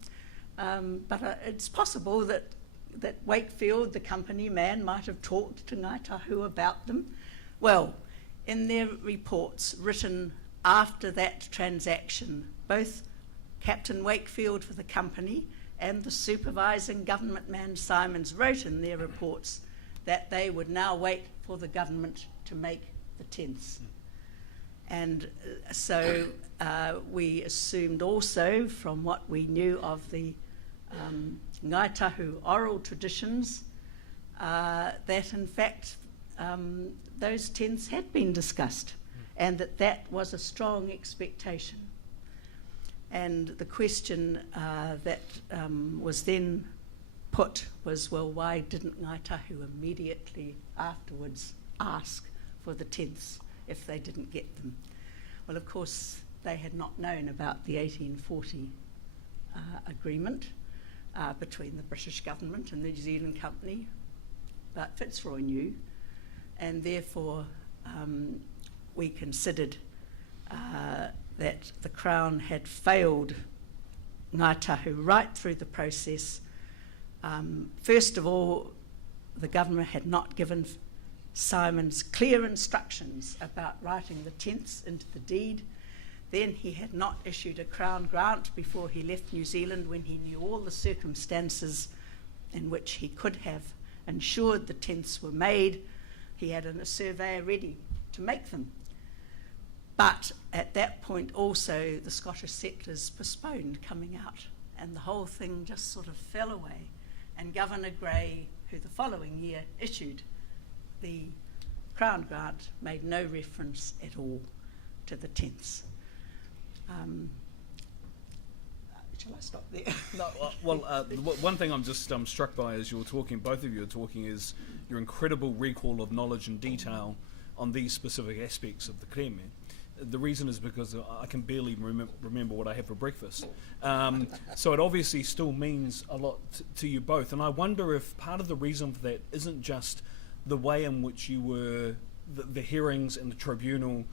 But it's possible that Wakefield, the company man, might have talked to Ngāi Tahu about them. Well, in their reports written after that transaction, both Captain Wakefield for the company and the supervising government man Simons wrote in their reports that they would now wait for the government to make the tenths. And so we assumed also, from what we knew of the Ngāi Tahu oral traditions, that in fact those tenths had been discussed, and that was a strong expectation. And the question that was then put was, well, why didn't Ngāi Tahu immediately afterwards ask for the tenths if they didn't get them? Well, of course, they had not known about the 1840 agreement between the British government and the New Zealand Company, but Fitzroy knew, and therefore we considered that the Crown had failed Ngāi Tahu right through the process. First of all, the government had not given Simon's clear instructions about writing the tenths into the deed. Then he had not issued a Crown grant before he left New Zealand, when he knew all the circumstances in which he could have ensured the tenths were made. He had a surveyor ready to make them. But at that point also the Scottish settlers postponed coming out, and the whole thing just sort of fell away. And Governor Grey, who the following year issued the Crown grant, made no reference at all to the tenths. Shall I stop there? No, one thing I'm just struck by as you're talking, both of you are talking, is your incredible recall of knowledge and detail on these specific aspects of the kleme. The reason is because I can barely remember what I had for breakfast. So it obviously still means a lot to you both. And I wonder if part of the reason for that isn't just the way in which you were, the hearings and the tribunal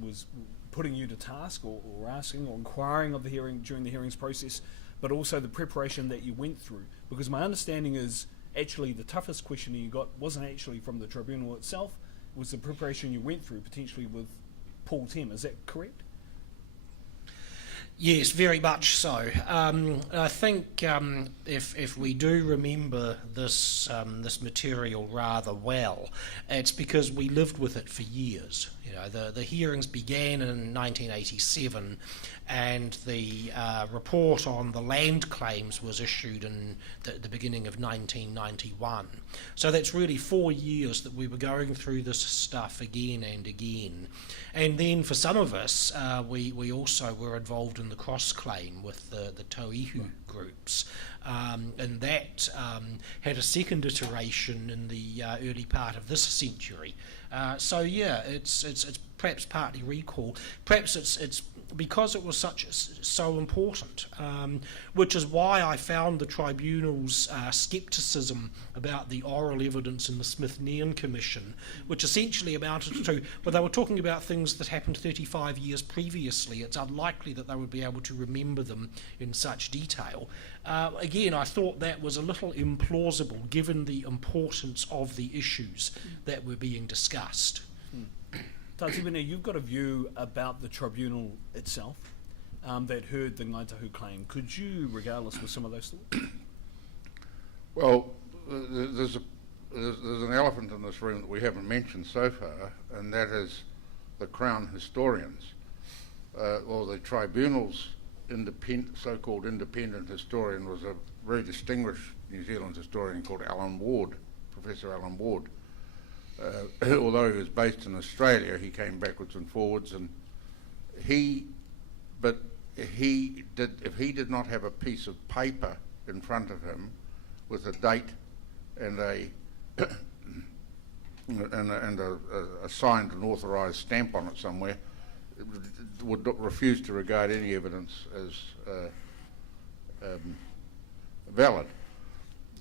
was putting you to task or asking or inquiring of the hearing during the hearings process, but also the preparation that you went through. Because my understanding is actually the toughest question you got wasn't actually from the tribunal itself, it was the preparation you went through potentially with Paul Tem. Is that correct? Yes, very much so. I think if we do remember this material rather well, it's because we lived with it for years. You know, the hearings began in 1987, and the report on the land claims was issued in the beginning of 1991. So that's really 4 years that we were going through this stuff again and again. And then for some of us, we also were involved in the cross-claim with the Tauihu groups. And that had a second iteration in the early part of this century. So yeah, it's perhaps partly recall. Perhaps it's because it was so important, which is why I found the tribunal's scepticism about the oral evidence in the Smith-Nairn Commission, which essentially amounted to, well, they were talking about things that happened 35 years previously. It's unlikely that they would be able to remember them in such detail. Again, I thought that was a little implausible given the importance of the issues that were being discussed. Tipene, you've got a view about the tribunal itself that heard the Ngāi Tahu claim. Could you regale us with some of those thoughts? Well, there's an elephant in this room that we haven't mentioned so far, and that is the Crown historians, or the tribunal's so-called independent historian was a very distinguished New Zealand historian called Alan Ward, Professor Alan Ward. Although he was based in Australia, he came backwards and forwards, and if he did not have a piece of paper in front of him with a date and a signed and authorised stamp on it somewhere, would refuse to regard any evidence as valid.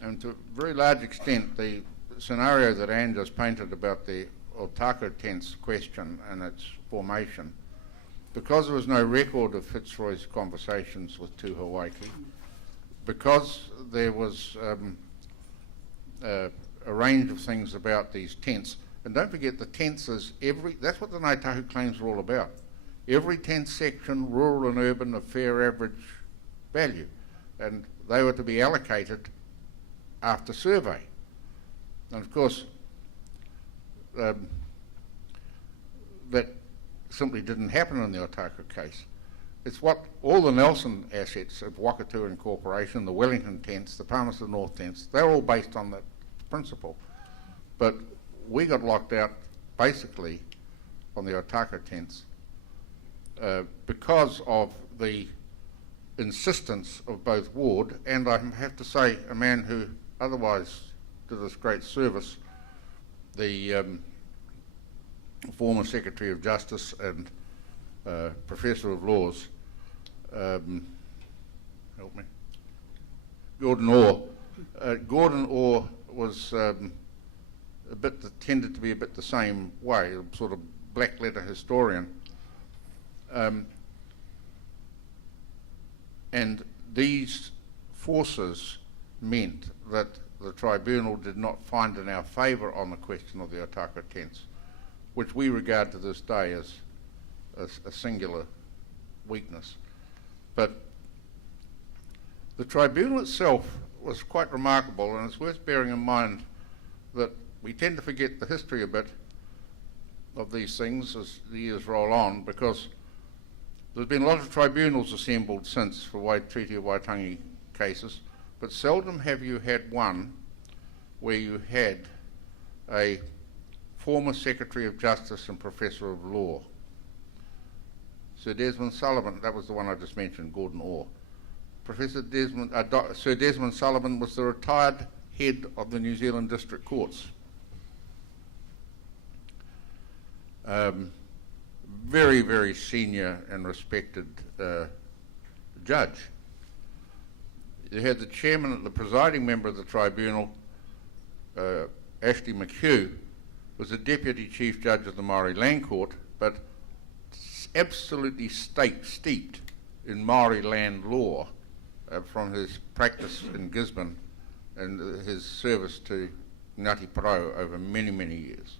And to a very large extent, the scenario that Anne just painted about the Otako tense question and its formation, because there was no record of Fitzroy's conversations with Tuhawaiki, because there was a range of things about these tents, and don't forget the tents is that's what the Ngāi Tahu claims are all about. Every tent section, rural and urban, of fair average value, and they were to be allocated after survey. And of course, that simply didn't happen in the Otako case. It's what all the Nelson assets of Wakatu Incorporation, the Wellington tents, the Palmerston North tents, they're all based on that principle. But we got locked out basically on the Otako tents because of the insistence of both Ward and, I have to say, a man who otherwise did this great service, the former Secretary of Justice and Professor of Laws, help me, Gordon Orr. Gordon Orr was tended to be a bit the same way, a sort of black letter historian. And these forces meant that the tribunal did not find in our favour on the question of the Otaka tents, which we regard to this day as a singular weakness. But the tribunal itself was quite remarkable, and it's worth bearing in mind that we tend to forget the history a bit of these things as the years roll on, because there's been a lot of tribunals assembled since for Treaty of Waitangi cases, but seldom have you had one where you had a former Secretary of Justice and Professor of Law. Sir Desmond Sullivan, that was the one I just mentioned, Gordon Orr. Sir Desmond Sullivan was the retired head of the New Zealand District Courts. Very, very senior and respected judge. You had the chairman, the presiding member of the tribunal, Ashley McHugh, was the deputy chief judge of the Maori Land Court, but absolutely steeped in Maori land law from his practice in Gisborne and his service to Ngāti Porou over many, many years.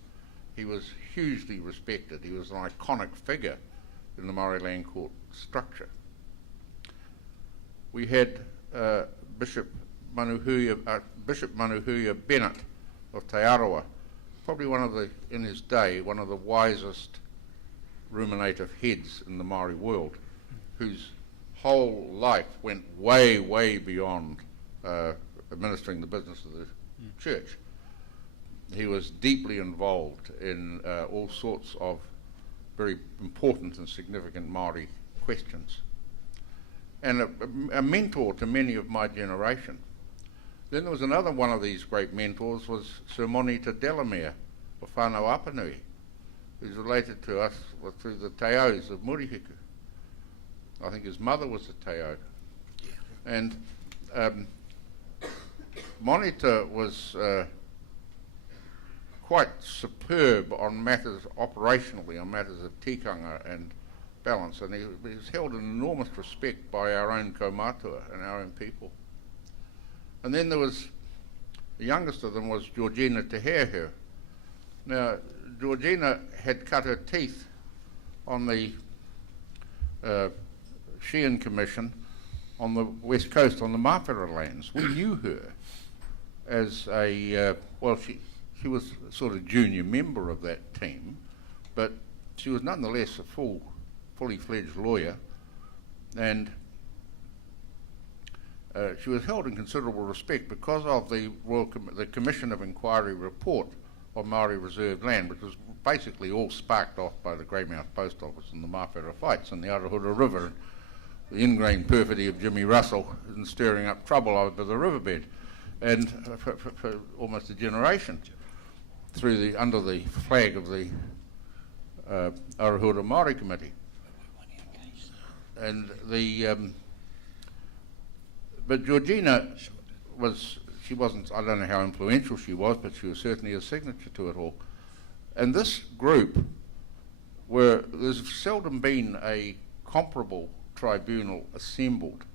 He was hugely respected. He was an iconic figure in the Maori Land Court structure. We had Bishop Manuhuia Bennett of Te Arawa, probably in his day, one of the wisest ruminative heads in the Maori world, whose whole life went way, way beyond administering the business of the church. He was deeply involved in all sorts of very important and significant Maori questions, and a mentor to many of my generation. Then there was another one of these great mentors, was Sir Monita Delamere of Whānau Apanui, who's related to us through the Teos of Murihiku. I think his mother was a Teo. And Monita was quite superb on matters operationally, on matters of tikanga and balance, and he was held in enormous respect by our own kaumātua and our own people. And then there was, the youngest of them was Georgina Te Heahu. Now, Georgina had cut her teeth on the Sheehan Commission on the West Coast, on the Mapara lands. We knew her as a, she was a sort of junior member of that team, but she was nonetheless a fully fledged lawyer, and she was held in considerable respect because of the Commission of Inquiry report of Maori reserved land, which was basically all sparked off by the Greymouth Post Office and the Mapara fights and the Arahura River, and the ingrained perfidy of Jimmy Russell in stirring up trouble over the riverbed, and for almost a generation, under the flag of the Arahura Māori Committee. And but Georgina she wasn't, I don't know how influential she was, but she was certainly a signature to it all. And this group, there's seldom been a comparable tribunal assembled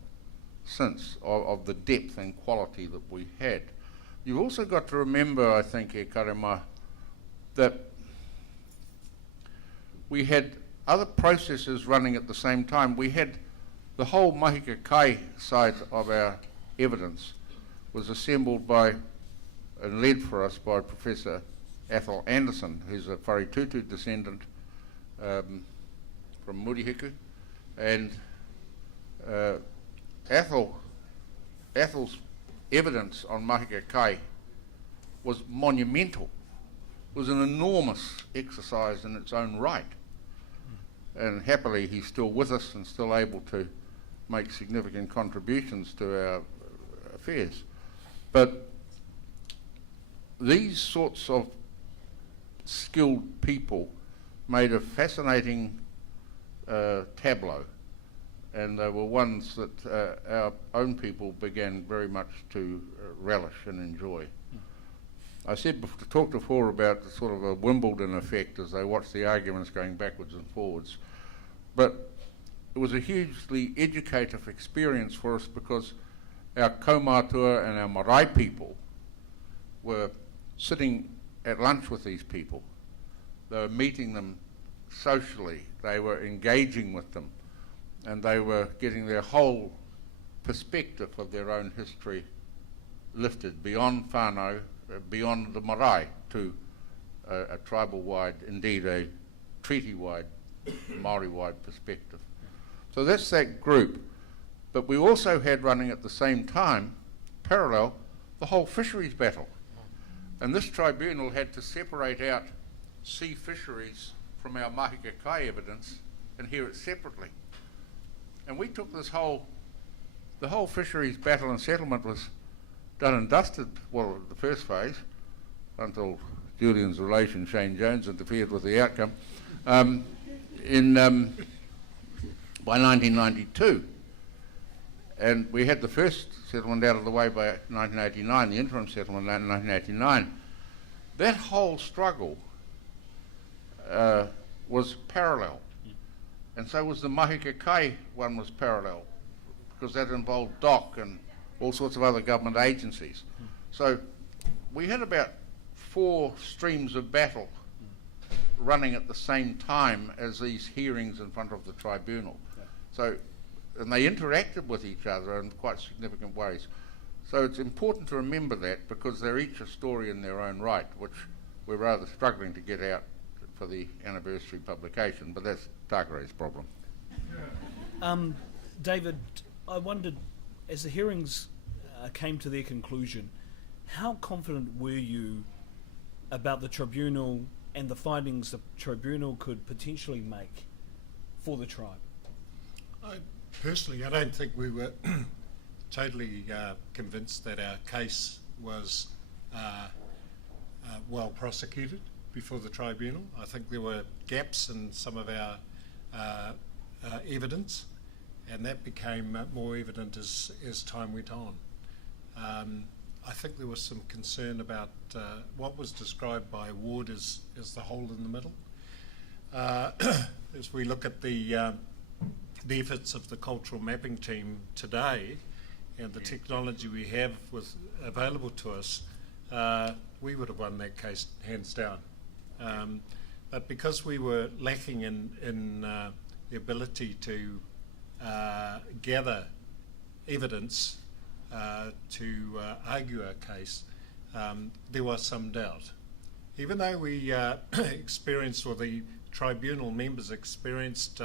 since of the depth and quality that we had. You've also got to remember, I think, E Karema, that we had other processes running at the same time. We had the whole Mahika Kai side of our evidence was assembled by and led for us by Professor Athol Anderson, who's a Wharetutu descendant from Murihiku, and Athol's evidence on Mahika Kai was monumental. It was an enormous exercise in its own right, and happily he's still with us and still able to make significant contributions to our affairs. But these sorts of skilled people made a fascinating tableau, and they were ones that our own people began very much to relish and enjoy. I talked before about the sort of a Wimbledon effect as they watched the arguments going backwards and forwards, but it was a hugely educative experience for us because our kaumātua and our marae people were sitting at lunch with these people. They were meeting them socially. They were engaging with them, and they were getting their whole perspective of their own history lifted beyond whānau, beyond the marae, to a tribal-wide, indeed a treaty-wide, Māori-wide perspective. So that's that group. But we also had running at the same time, parallel, the whole fisheries battle. And this tribunal had to separate out sea fisheries from our Mahika Kai evidence and hear it separately. And we took the whole fisheries battle and settlement was done and dusted, well, the first phase, until Julian's relation, Shane Jones, interfered with the outcome, by 1992. And we had the first settlement out of the way by 1989, the interim settlement in 1989. That whole struggle was parallel. And so was the Mahika Kai one was parallel, because that involved DOC and all sorts of other government agencies. So we had about 4 streams of battle running at the same time as these hearings in front of the tribunal. So, and they interacted with each other in quite significant ways. So it's important to remember that, because they're each a story in their own right, which we're rather struggling to get out for the anniversary publication, but that's Tākere's problem. David, I wondered, as the hearings came to their conclusion, how confident were you about the tribunal and the findings the tribunal could potentially make for the tribe? Personally, I don't think we were totally convinced that our case was well prosecuted before the tribunal. I think there were gaps in some of our evidence, and that became more evident as time went on. I think there was some concern about what was described by Ward as the hole in the middle. As we look at the efforts of the cultural mapping team today and the technology we have available to us, we would have won that case hands down. But because we were lacking in the ability to gather evidence to argue our case, there was some doubt. Even though we experienced, or the tribunal members experienced,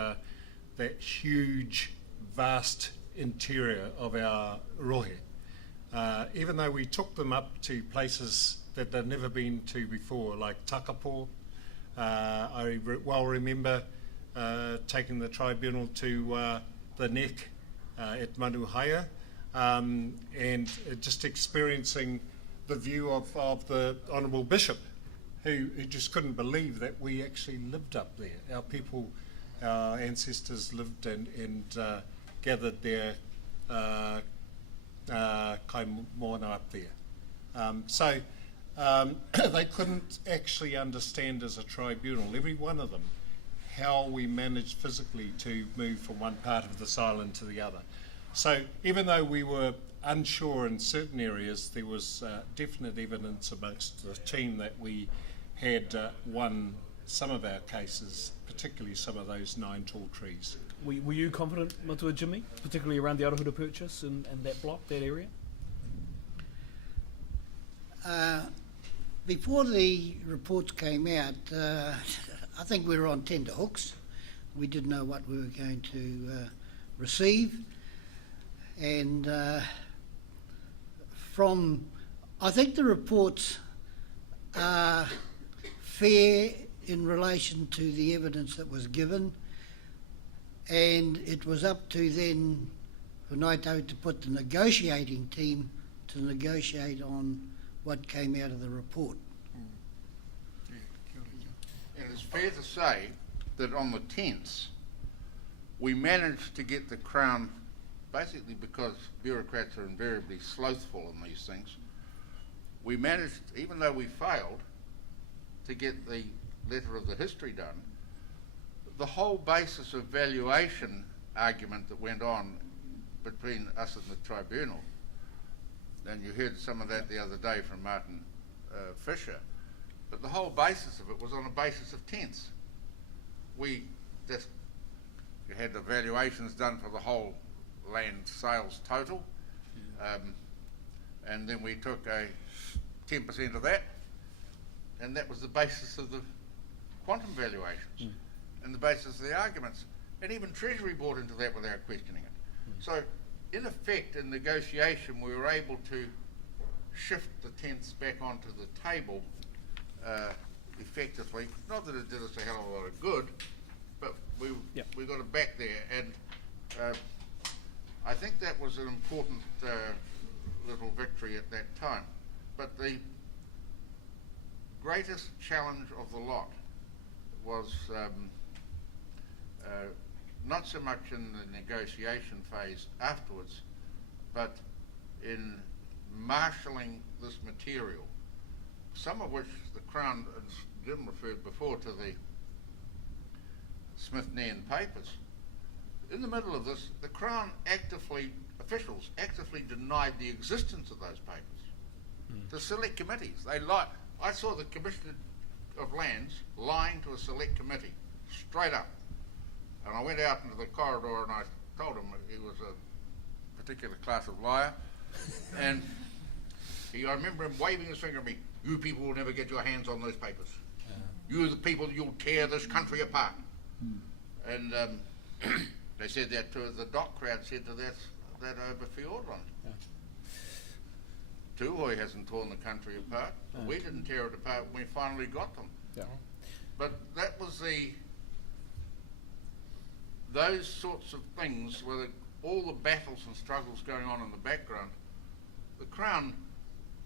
that huge, vast interior of our rohe, even though we took them up to places that they'd never been to before, like Takapo. I well remember taking the tribunal to the neck at Manuhaya, and just experiencing the view of the Honourable Bishop, who just couldn't believe that we actually lived up there. Our people, our ancestors lived and gathered their kai moana up there. So they couldn't actually understand as a tribunal, every one of them, how we managed physically to move from one part of this island to the other. So even though we were unsure in certain areas, there was definite evidence amongst the team that we had won some of our cases, particularly some of those 9 tall trees. Were you confident, Matua Jimmy, particularly around the Arohura Purchase and that block, that area? Before the reports came out, I think we were on tender hooks. We didn't know what we were going to receive. And I think the reports are fair in relation to the evidence that was given, and it was up to then for Ngāi Tahu to put the negotiating team to negotiate on what came out of the report. And it's fair to say that on the 10th, we managed to get the Crown, basically because bureaucrats are invariably slothful in these things, we managed, even though we failed, to get the letter of the history done. The whole basis of valuation argument that went on between us and the tribunal, and you heard some of that the other day from Martin Fisher, but the whole basis of it was on a basis of tents. We just had the valuations done for the whole land sales total, and then we took a 10% of that, and that was the basis of the quantum valuations and the basis of the arguments. And even Treasury bought into that without questioning it. So, in effect, in negotiation, we were able to shift the tents back onto the table effectively. Not that it did us a hell of a lot of good, but we got it back there. And I think that was an important little victory at that time. But the greatest challenge of the lot was not so much in the negotiation phase afterwards, but in marshalling this material, some of which the Crown, and Jim referred before to the Smith-Nairn papers. In the middle of this, the Crown officials actively denied the existence of those papers. The select committees, they lied. I saw the Commissioner of Lands lying to a select committee, straight up. And I went out into the corridor and I told him he was a particular class of liar. And I remember him waving his finger at me, "You people will never get your hands on those papers. You the people, you'll tear this country apart." And they said that to the dock crowd, said to that over Fiordland. Tuhoe hasn't torn the country apart. We didn't tear it apart when we finally got them. But that was those sorts of things were all the battles and struggles going on in the background. The Crown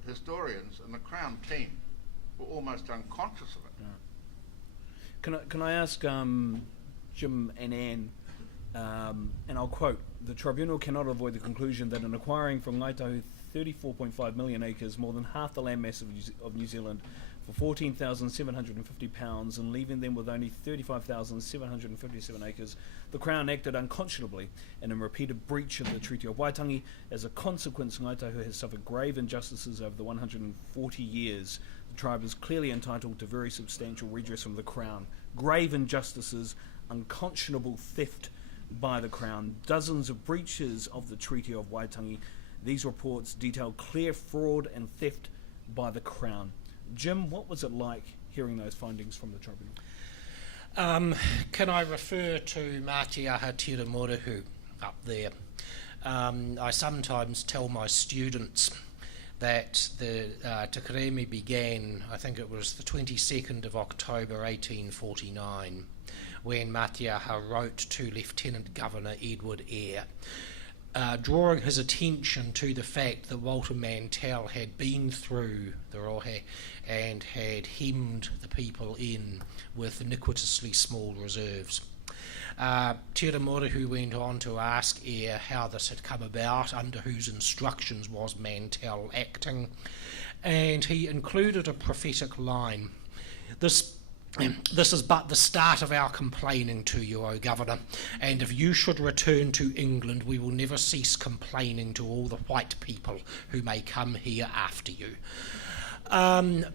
historians and the Crown team were almost unconscious of it. Can I ask Jim and Anne, and I'll quote, "The Tribunal cannot avoid the conclusion that in acquiring from Ngāi Tahu 34.5 million acres, more than half the landmass of New Zealand, for £14,750 and leaving them with only 35,757 acres, the Crown acted unconscionably and in repeated breach of the Treaty of Waitangi. As a consequence, Ngāi Tahu has suffered grave injustices over the 140 years. The tribe is clearly entitled to very substantial redress from the Crown. Grave injustices, unconscionable theft by the Crown, dozens of breaches of the Treaty of Waitangi. These reports detail clear fraud and theft by the Crown." Jim, what was it like hearing those findings from the Tribunal? Can I refer to Mātiaha Tira Morehu up there? I sometimes tell my students that the Te Kereme began, I think it was the 22nd of October 1849, when Mātiaha wrote to Lieutenant Governor Edward Eyre, drawing his attention to the fact that Walter Mantell had been through the Rohe and had hemmed the people in with iniquitously small reserves. Tira Morehu went on to ask Eyre how this had come about, under whose instructions was Mantell acting, and he included a prophetic line. This is but the start of our complaining to you, O Governor, and if you should return to England, we will never cease complaining to all the white people who may come here after you.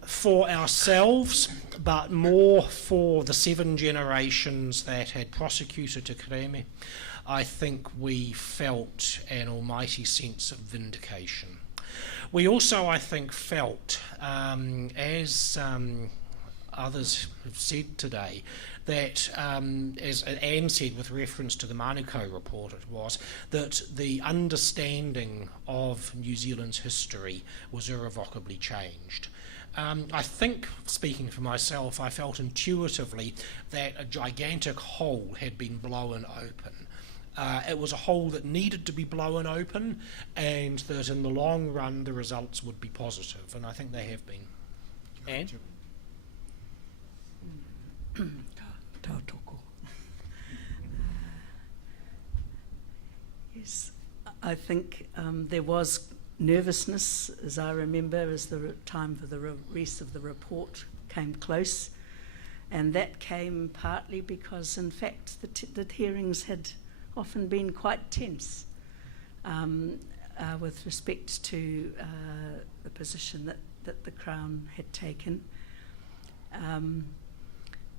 For ourselves, but more for the 7 generations that had prosecuted Te Kereme, I think we felt an almighty sense of vindication. We also, I think, felt, as others have said today, that, as Anne said with reference to the Manukau report, it was that the understanding of New Zealand's history was irrevocably changed. I think, speaking for myself, I felt intuitively that a gigantic hole had been blown open. It was a hole that needed to be blown open, and that in the long run the results would be positive, and I think they have been. Anne? Yes, I think there was nervousness, as I remember, as the time for the release of the report came close, and that came partly because, in fact, the hearings had often been quite tense. with respect to the position that the Crown had taken.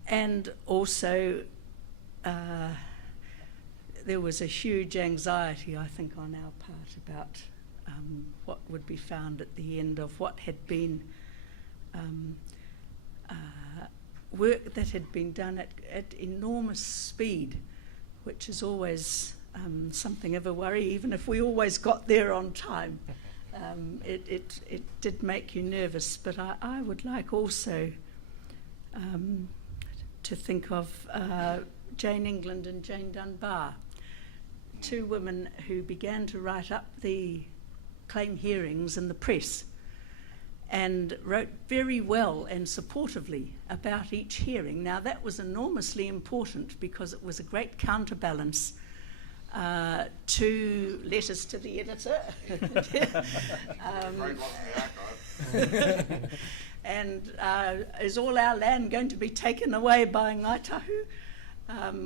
And also there was a huge anxiety, I think, on our part about what would be found at the end of what had been work that had been done at enormous speed, which is always something of a worry, even if we always got there on time. It did make you nervous, but I would like also to think of Jane England and Jane Dunbar, two women who began to write up the claim hearings in the press and wrote very well and supportively about each hearing. Now that was enormously important because it was a great counterbalance to letters to the editor. And is all our land going to be taken away by Ngāi Tahu?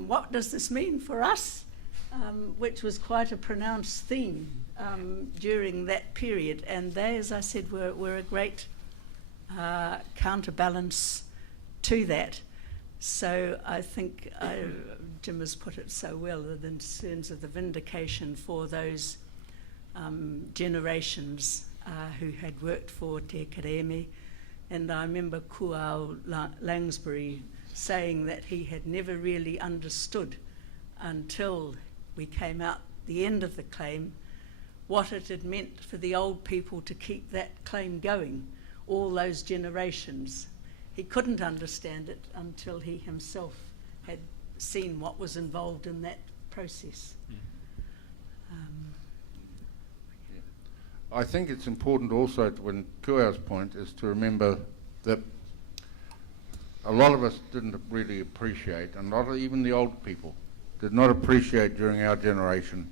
What does this mean for us? Which was quite a pronounced theme during that period. And they, as I said, were a great counterbalance to that. So I think Jim has put it so well in terms of the vindication for those generations who had worked for Te Kareme. And I remember Kuau Langsbury saying that he had never really understood until we came out the end of the claim what it had meant for the old people to keep that claim going, all those generations. He couldn't understand it until he himself had seen what was involved in that process. I think it's important also, when Kuau's point, is to remember that a lot of us didn't really appreciate, and even the old people did not appreciate during our generation,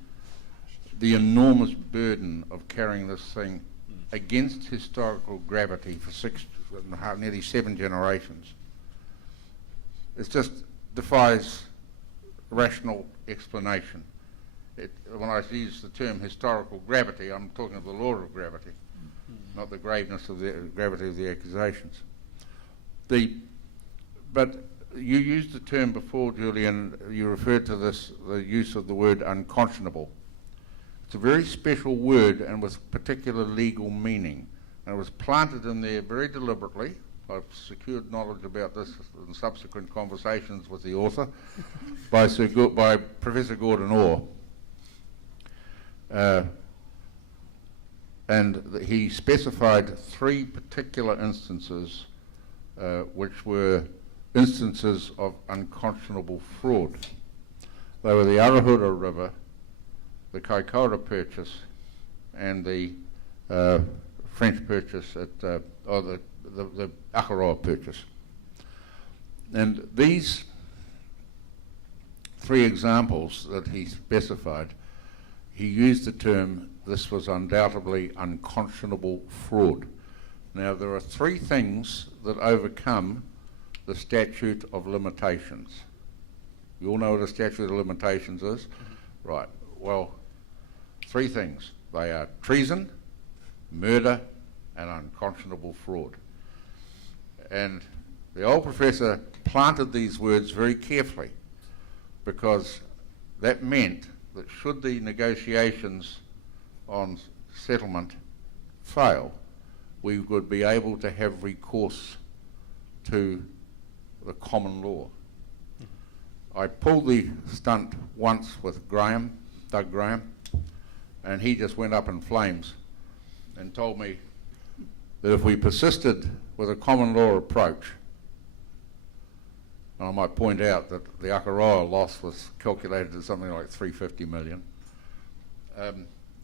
the enormous burden of carrying this thing against historical gravity for nearly 7 generations. It just defies rational explanation. When I use the term historical gravity, I'm talking of the law of gravity, not the graveness of the gravity of the accusations. But you used the term before, Julian, you referred to this, the use of the word unconscionable. It's a very special word and with particular legal meaning. And it was planted in there very deliberately. I've secured knowledge about this in subsequent conversations with the author by Professor Gordon Orr. And he specified 3 particular instances which were instances of unconscionable fraud. They were the Arahura River, the Kaikoura purchase, and the French purchase or the Akaroa purchase. And these 3 examples that he specified, he used the term, this was undoubtedly unconscionable fraud. Now there are 3 things that overcome the statute of limitations. You all know what a statute of limitations is? Right, well, 3 things. They are treason, murder, and unconscionable fraud. And the old professor planted these words very carefully, because that meant that should the negotiations on settlement fail, we would be able to have recourse to the common law. I pulled the stunt once with Doug Graham, and he just went up in flames and told me that if we persisted with a common law approach, and I might point out that the Akaroa loss was calculated at something like 350 million.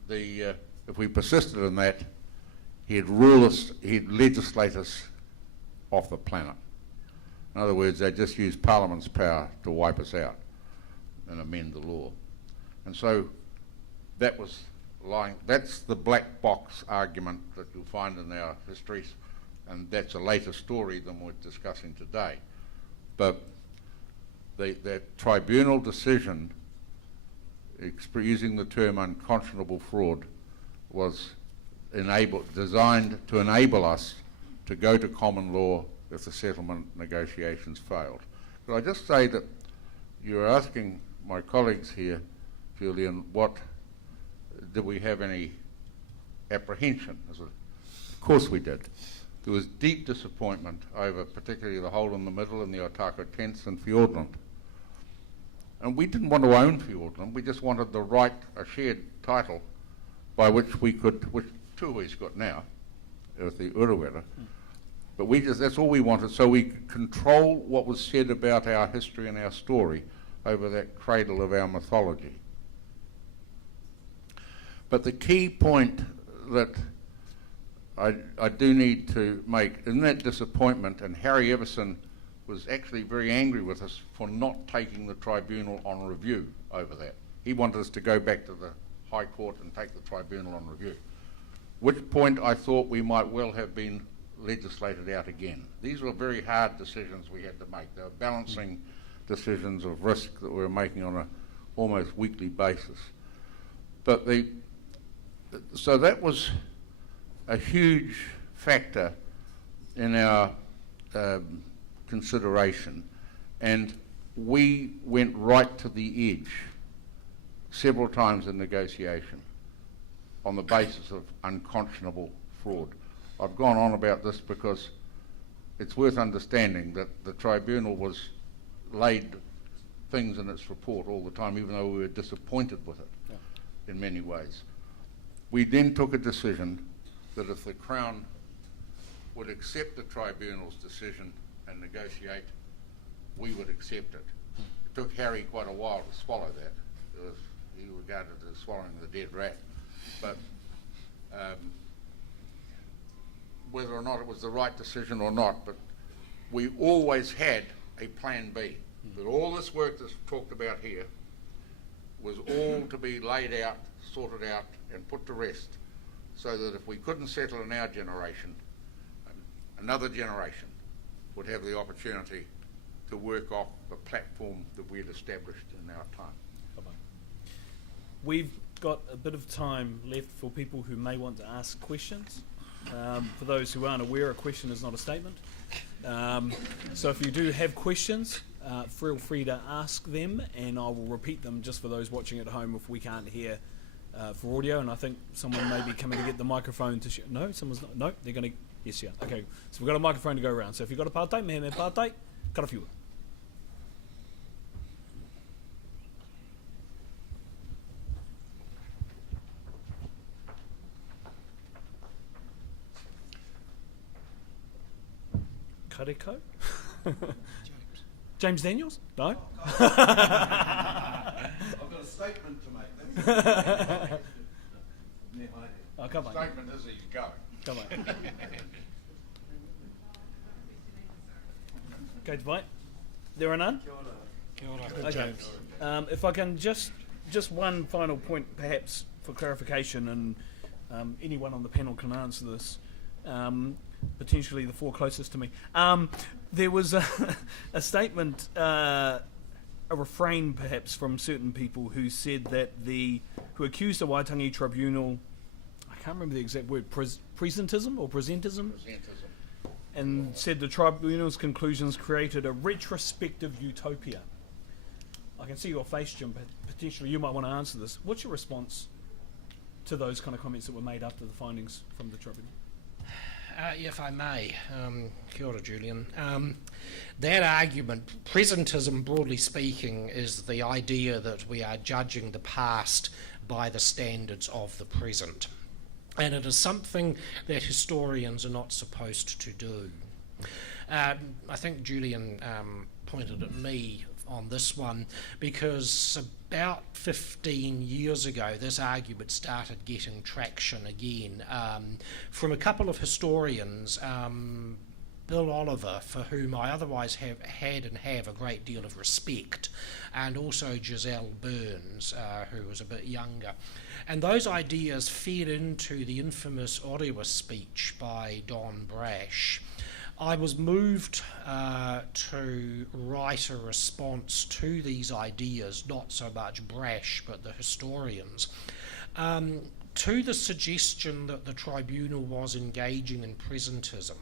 If we persisted in that, he'd legislate us off the planet. In other words, they'd just use Parliament's power to wipe us out and amend the law. And so that's the black box argument that you'll find in our histories, and that's a later story than we're discussing today. But the tribunal decision using the term unconscionable fraud was designed to enable us to go to common law if the settlement negotiations failed. Could I just say that you're asking my colleagues here, Julian, did we have any apprehension? Of course we did. There was deep disappointment over particularly the hole in the middle and the Otago tents in Fiordland. And we didn't want to own Fiordland, we just wanted a shared title by which Tui's got now, with the Urewera. But that's all we wanted, so we could control what was said about our history and our story over that cradle of our mythology. But the key point that I do need to make, in that disappointment, and Harry Everson was actually very angry with us for not taking the tribunal on review over that. He wanted us to go back to the High Court and take the tribunal on review, which point I thought we might well have been legislated out again. These were very hard decisions we had to make. They were balancing decisions of risk that we were making on a almost weekly basis. But so that was a huge factor in our consideration, and we went right to the edge several times in negotiation on the basis of unconscionable fraud. I've gone on about this because it's worth understanding that the tribunal laid things in its report all the time, even though we were disappointed with it in many ways. We then took a decision that if the Crown would accept the tribunal's decision and negotiate, we would accept it. It took Harry quite a while to swallow that. He regarded it as swallowing the dead rat. But whether or not it was the right decision or not, but we always had a plan B. That all this work that's talked about here was all to be laid out, sorted out, and put to rest, so that if we couldn't settle in our generation, another generation would have the opportunity to work off the platform that we had established in our time. We've got a bit of time left for people who may want to ask questions. For those who aren't aware, a question is not a statement. So if you do have questions, feel free to ask them, and I will repeat them just for those watching at home if we can't hear for audio. And I think someone may be coming to get the microphone to no, someone's not. No, they're going to. Yes, yeah. Okay, so we've got a microphone to go around. So if you've got a partai, me partai, got a few. Kareko? James Daniels? No? I've got a statement to make. Oh, come on. Statement is he's going. Come on. Go to Mike. There are none? Kia ora. Okay. If I can just one final point, perhaps for clarification, and anyone on the panel can answer this. Potentially the four closest to me. There was a statement, a refrain perhaps from certain people who said that who accused the Waitangi Tribunal, I can't remember the exact word, presentism or presentism, and said the tribunal's conclusions created a retrospective utopia. I can see your face, Jim, but potentially you might want to answer this. What's your response to those kind of comments that were made after the findings from the tribunal? If I may, kia ora, Julian. That argument, presentism broadly speaking, is the idea that we are judging the past by the standards of the present. And it is something that historians are not supposed to do. I think Julian pointed at me on this one because about 15 years ago this argument started getting traction again from a couple of historians, Bill Oliver, for whom I otherwise have had and have a great deal of respect, and also Giselle Burns, who was a bit younger. And those ideas fed into the infamous Orewa speech by Don Brash. I was moved to write a response to these ideas, not so much Brash, but the historians, To the suggestion that the tribunal was engaging in presentism,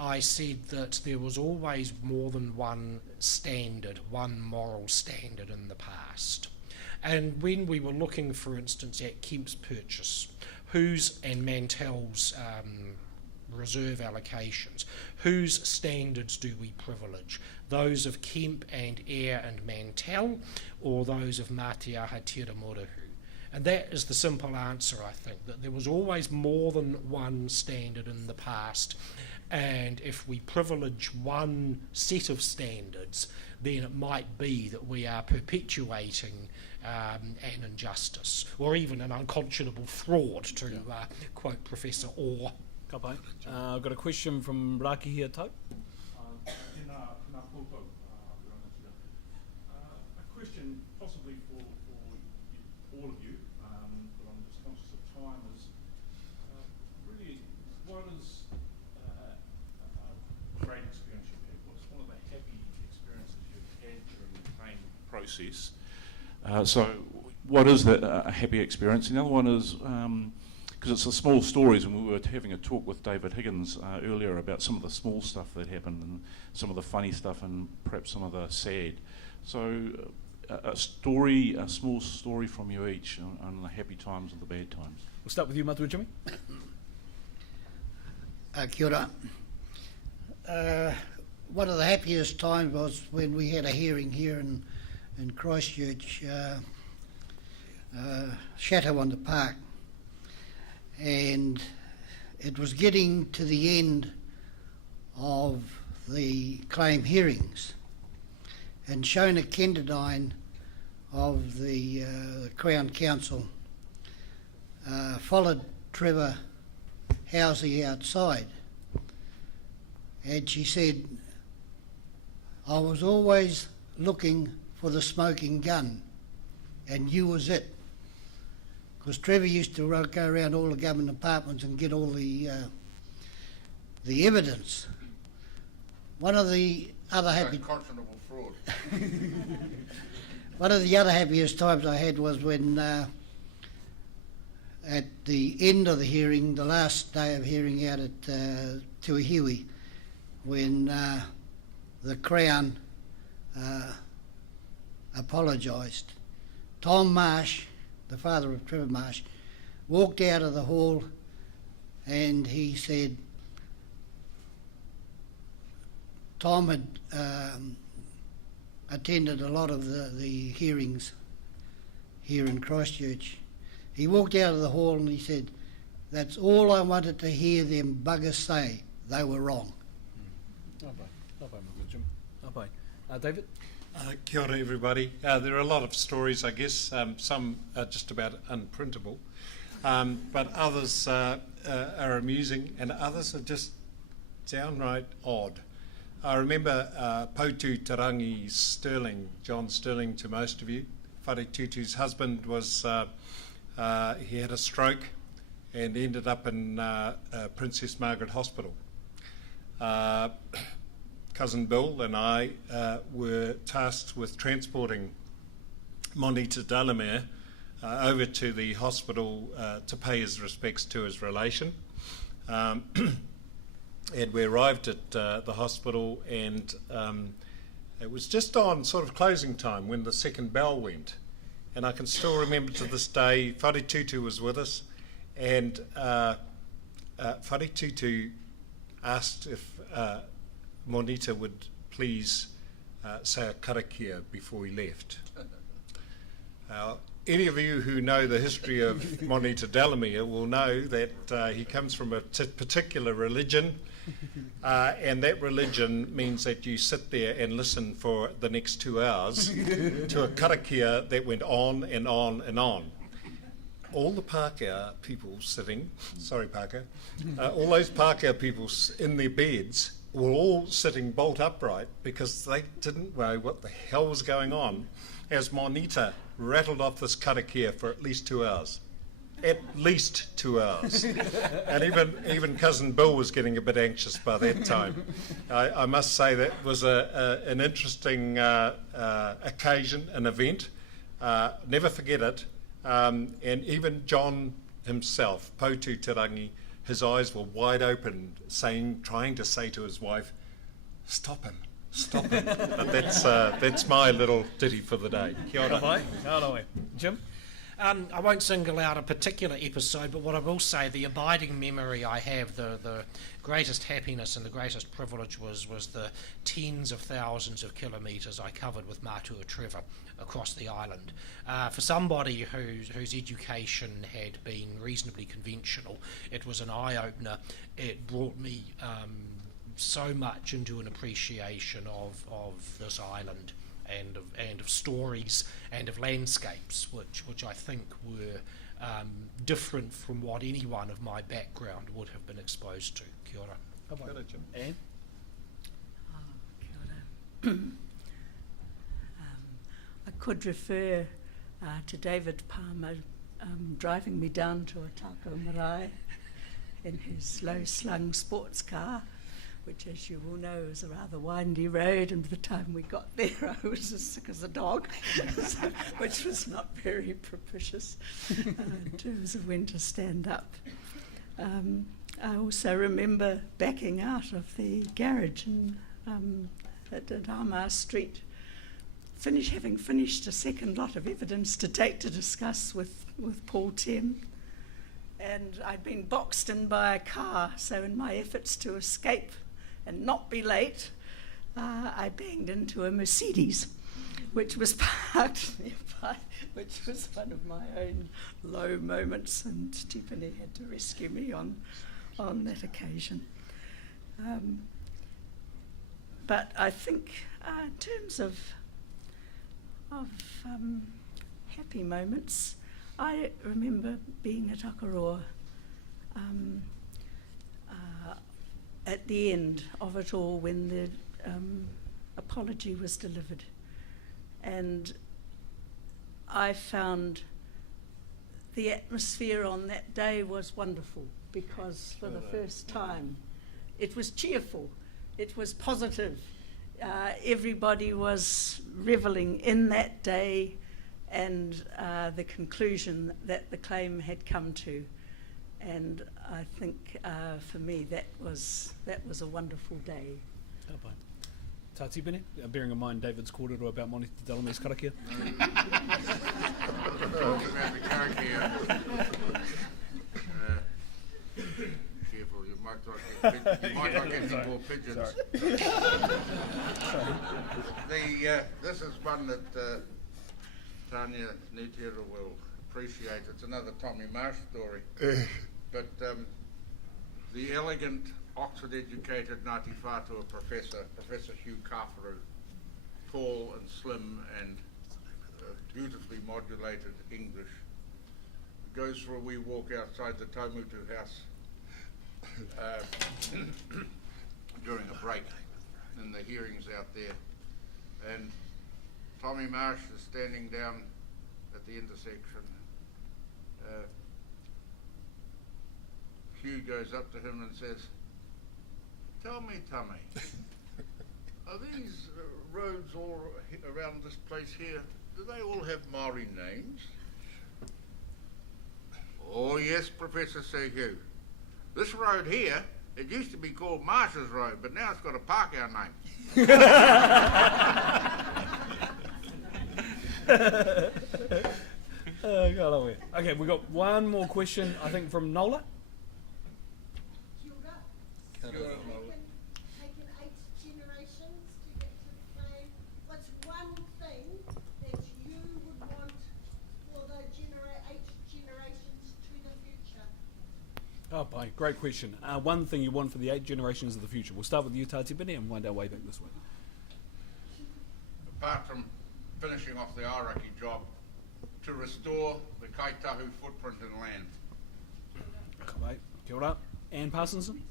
I said that there was always more than one standard, one moral standard in the past. And when we were looking, for instance, at Kemp's purchase, and Mantell's reserve allocations, whose standards do we privilege? Those of Kemp and Eyre and Mantell, or those of Mātiaha Tiramoruhu? And that is the simple answer, I think, that there was always more than one standard in the past, and if we privilege one set of standards, then it might be that we are perpetuating an injustice, or even an unconscionable fraud, to quote Professor Orr. I've got a question from Rakihia Tau. A question possibly for all of you, but I'm just conscious of time, is really what is a great experience you've had? What's one of the happy experiences you've had during the claim process? So what is that a happy experience? And the other one is, because it's the small stories, and we were having a talk with David Higgins earlier about some of the small stuff that happened and some of the funny stuff and perhaps some of the sad. So a small story from you each on the happy times and the bad times. We'll start with you, Matua Jimmy. Kia ora. One of the happiest times was when we had a hearing here in Christchurch, Chateau on the Park, and it was getting to the end of the claim hearings, and Shona Kenderdine of the Crown Council followed Trevor Housey outside, and she said, "I was always looking for the smoking gun, and you was it." Because Trevor used to go around all the government departments and get all the evidence. One of the other unconscionable fraud. One of the other happiest times I had was when, at the end of the hearing, the last day of hearing out at Tuahiwi, when the Crown apologised. Tom Marsh, the father of Trevor Marsh, walked out of the hall and he said Tom had attended a lot of the hearings here in Christchurch. He walked out of the hall and he said, "That's all I wanted to hear them buggers say. They were wrong." David? Kia ora, everybody. There are a lot of stories, I guess. Some are just about unprintable, but others are amusing, and others are just downright odd. I remember Pautu Tarangi Sterling, John Sterling to most of you. Whare Tutu's husband was, he had a stroke and ended up in Princess Margaret Hospital. Cousin Bill and I were tasked with transporting Monita Delamere over to the hospital to pay his respects to his relation. And we arrived at the hospital, and it was just on sort of closing time when the second bell went. And I can still remember to this day, Whare Tutu was with us, and Whare Tutu asked if Monita would please say a karakia before he left. Any of you who know the history of Monita Delamere will know that he comes from a particular religion, and that religion means that you sit there and listen for the next 2 hours to a karakia that went on and on and on. All the Pākehā people sitting, sorry Pākehā, all those Pākehā people in their beds were all sitting bolt upright because they didn't know what the hell was going on as Monita rattled off this karakia for at least 2 hours. At least 2 hours. And even Cousin Bill was getting a bit anxious by that time. I must say that was an interesting occasion, an event. Never forget it. And even John himself, Poutu Tarangi, his eyes were wide open, trying to say to his wife, "Stop him, stop him." But that's my little ditty for the day. Kia ora. Jim? I won't single out a particular episode, but what I will say, the abiding memory I have, the greatest happiness and the greatest privilege was the tens of thousands of kilometres I covered with Mātua Trevor across the island. For somebody whose education had been reasonably conventional, it was an eye-opener. It brought me so much into an appreciation of this island and of stories and of landscapes, which I think were different from what anyone of my background would have been exposed to. Kia ora. Kia ora, Jim. Anne? Kia ora. I could refer to David Palmer driving me down to Otago Marae in his low-slung sports car, which, as you will know, is a rather windy road, and by the time we got there I was as sick as a dog, which was not very propitious in terms of when to stand up. I also remember backing out of the garage at Rama Street, having finished a second lot of evidence to take to discuss with Paul Tem, and I'd been boxed in by a car, so in my efforts to escape and not be late, I banged into a Mercedes, which was parked nearby, which was one of my own low moments, and Tipene had to rescue me on that occasion. But I think in terms of happy moments, I remember being at Akaroa at the end of it all when the apology was delivered. And I found the atmosphere on that day was wonderful, because for the first time it was cheerful, it was positive. Everybody was revelling in that day and the conclusion that the claim had come to. And I think for me that was a wonderful day. Tā Tipene, bearing in mind David's kōrero about Monte Te Dalame's karakia. Talking about the karakia. Careful, you might not get any more pigeons. This is one that Tanya Netiera will appreciate. It's another Tommy Marsh story. But the elegant Oxford-educated Ngāti Whātua Professor Hugh Kafaru, tall and slim and beautifully modulated English, goes for a wee walk outside the Taumutu house during a break in the hearings out there. And Tommy Marsh is standing down at the intersection. Hugh goes up to him and says, "Tell me, Tommy, are these roads all around this place here, do they all have Maori names?" "Oh yes, Professor," said Hugh. "This road here, it used to be called Marsh's Road, but now it's got a park our name." Okay, we've got one more question, I think, from Nola. Taken 8 generations to get to the claim. What's one thing that you would want for the 8 generations to the future? Oh, boy, great question. One thing you want for the 8 generations of the future. We'll start with you, Tā Tipene, and wind our way back this way. Apart from finishing off the Airaki job, to restore the Ngāi Tahu footprint in land. Right. Kia ora. Anne Parsonson?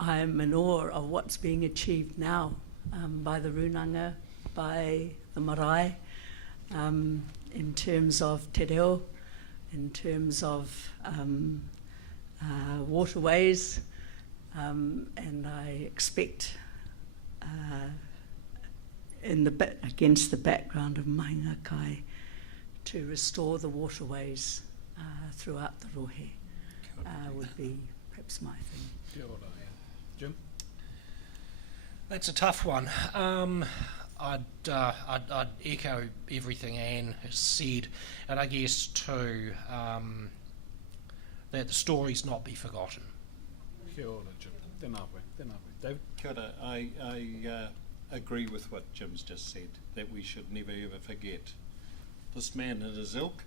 I'm in awe of what's being achieved now by the Runanga, by the marae, in terms of te reo, in terms of waterways, and I expect against the background of Maingakai to restore the waterways throughout the Rohe would be perhaps my thing. Kia ora, yeah. Jim? That's a tough one. I'd echo everything Anne has said, and I guess too that the stories not be forgotten. Kia ora, Jim. Tēnā koe. David? Kia ora. I agree with what Jim's just said, that we should never ever forget this man and his ilk,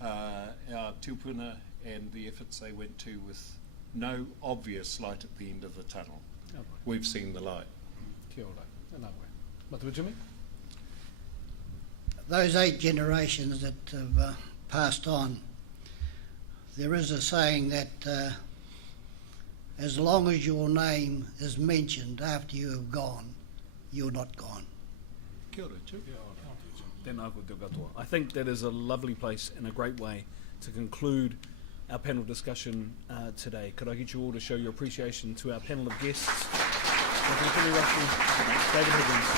our tūpuna, and the efforts they went to with no obvious light at the end of the tunnel. Oh, right. We've seen the light. Kia ora. Tēnā koe. Matua Jimmy? Those 8 generations that have passed on, there is a saying that as long as your name is mentioned after you have gone, you're not gone. Kia ora, Jim. Tēnā koe te katoa. I think that is a lovely place and a great way to conclude our panel discussion today. Could I get you all to show your appreciation to our panel of guests? Anthony Russell, David Higgins,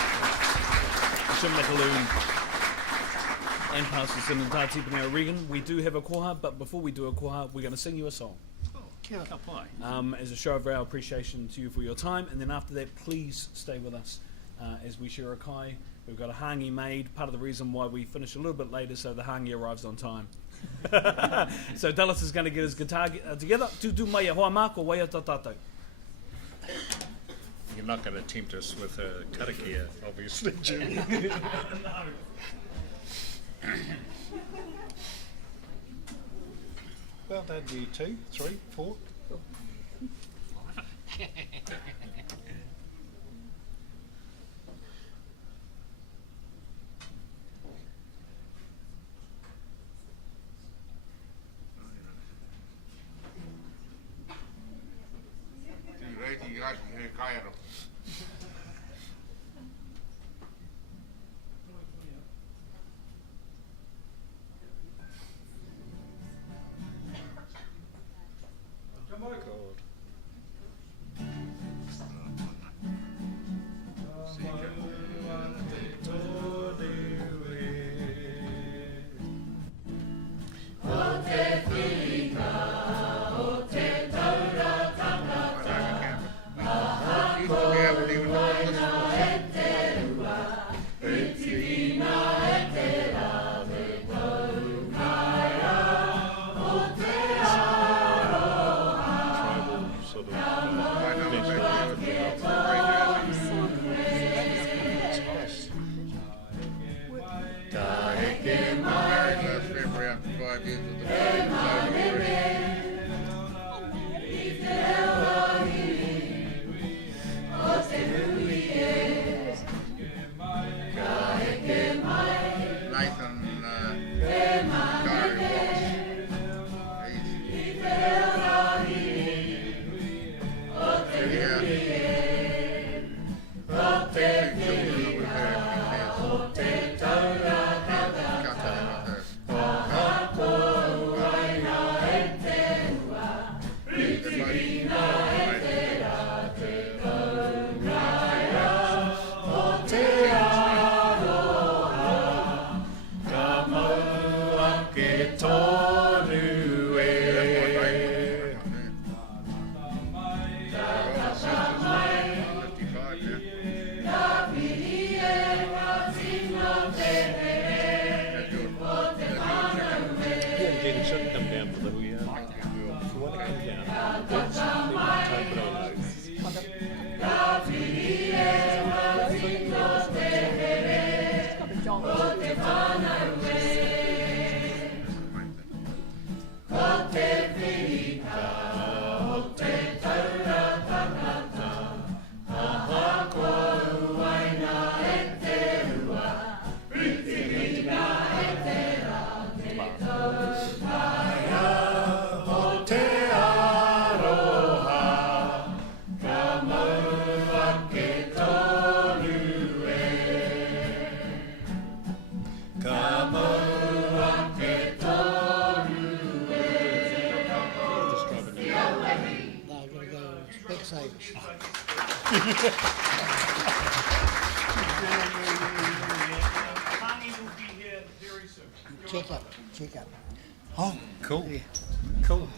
Jim McAloon, and Parsonson and Tipene O'Regan. We do have a koha, but before we do a koha, we're going to sing you a song. Kia pai. As a show of our appreciation to you for your time, and then after that, please stay with us as we share a kai. We've got a hangi made. Part of the reason why we finish a little bit later so the hangi arrives on time. So Dallas is going to get his guitar together. Tu mai e hoa mako wai ta tātou. You're not going to tempt us with a karakia, obviously, Jim. Well done, you 2, 3, 4. Specsavers. Check-up. Oh, cool. Yeah. Cool.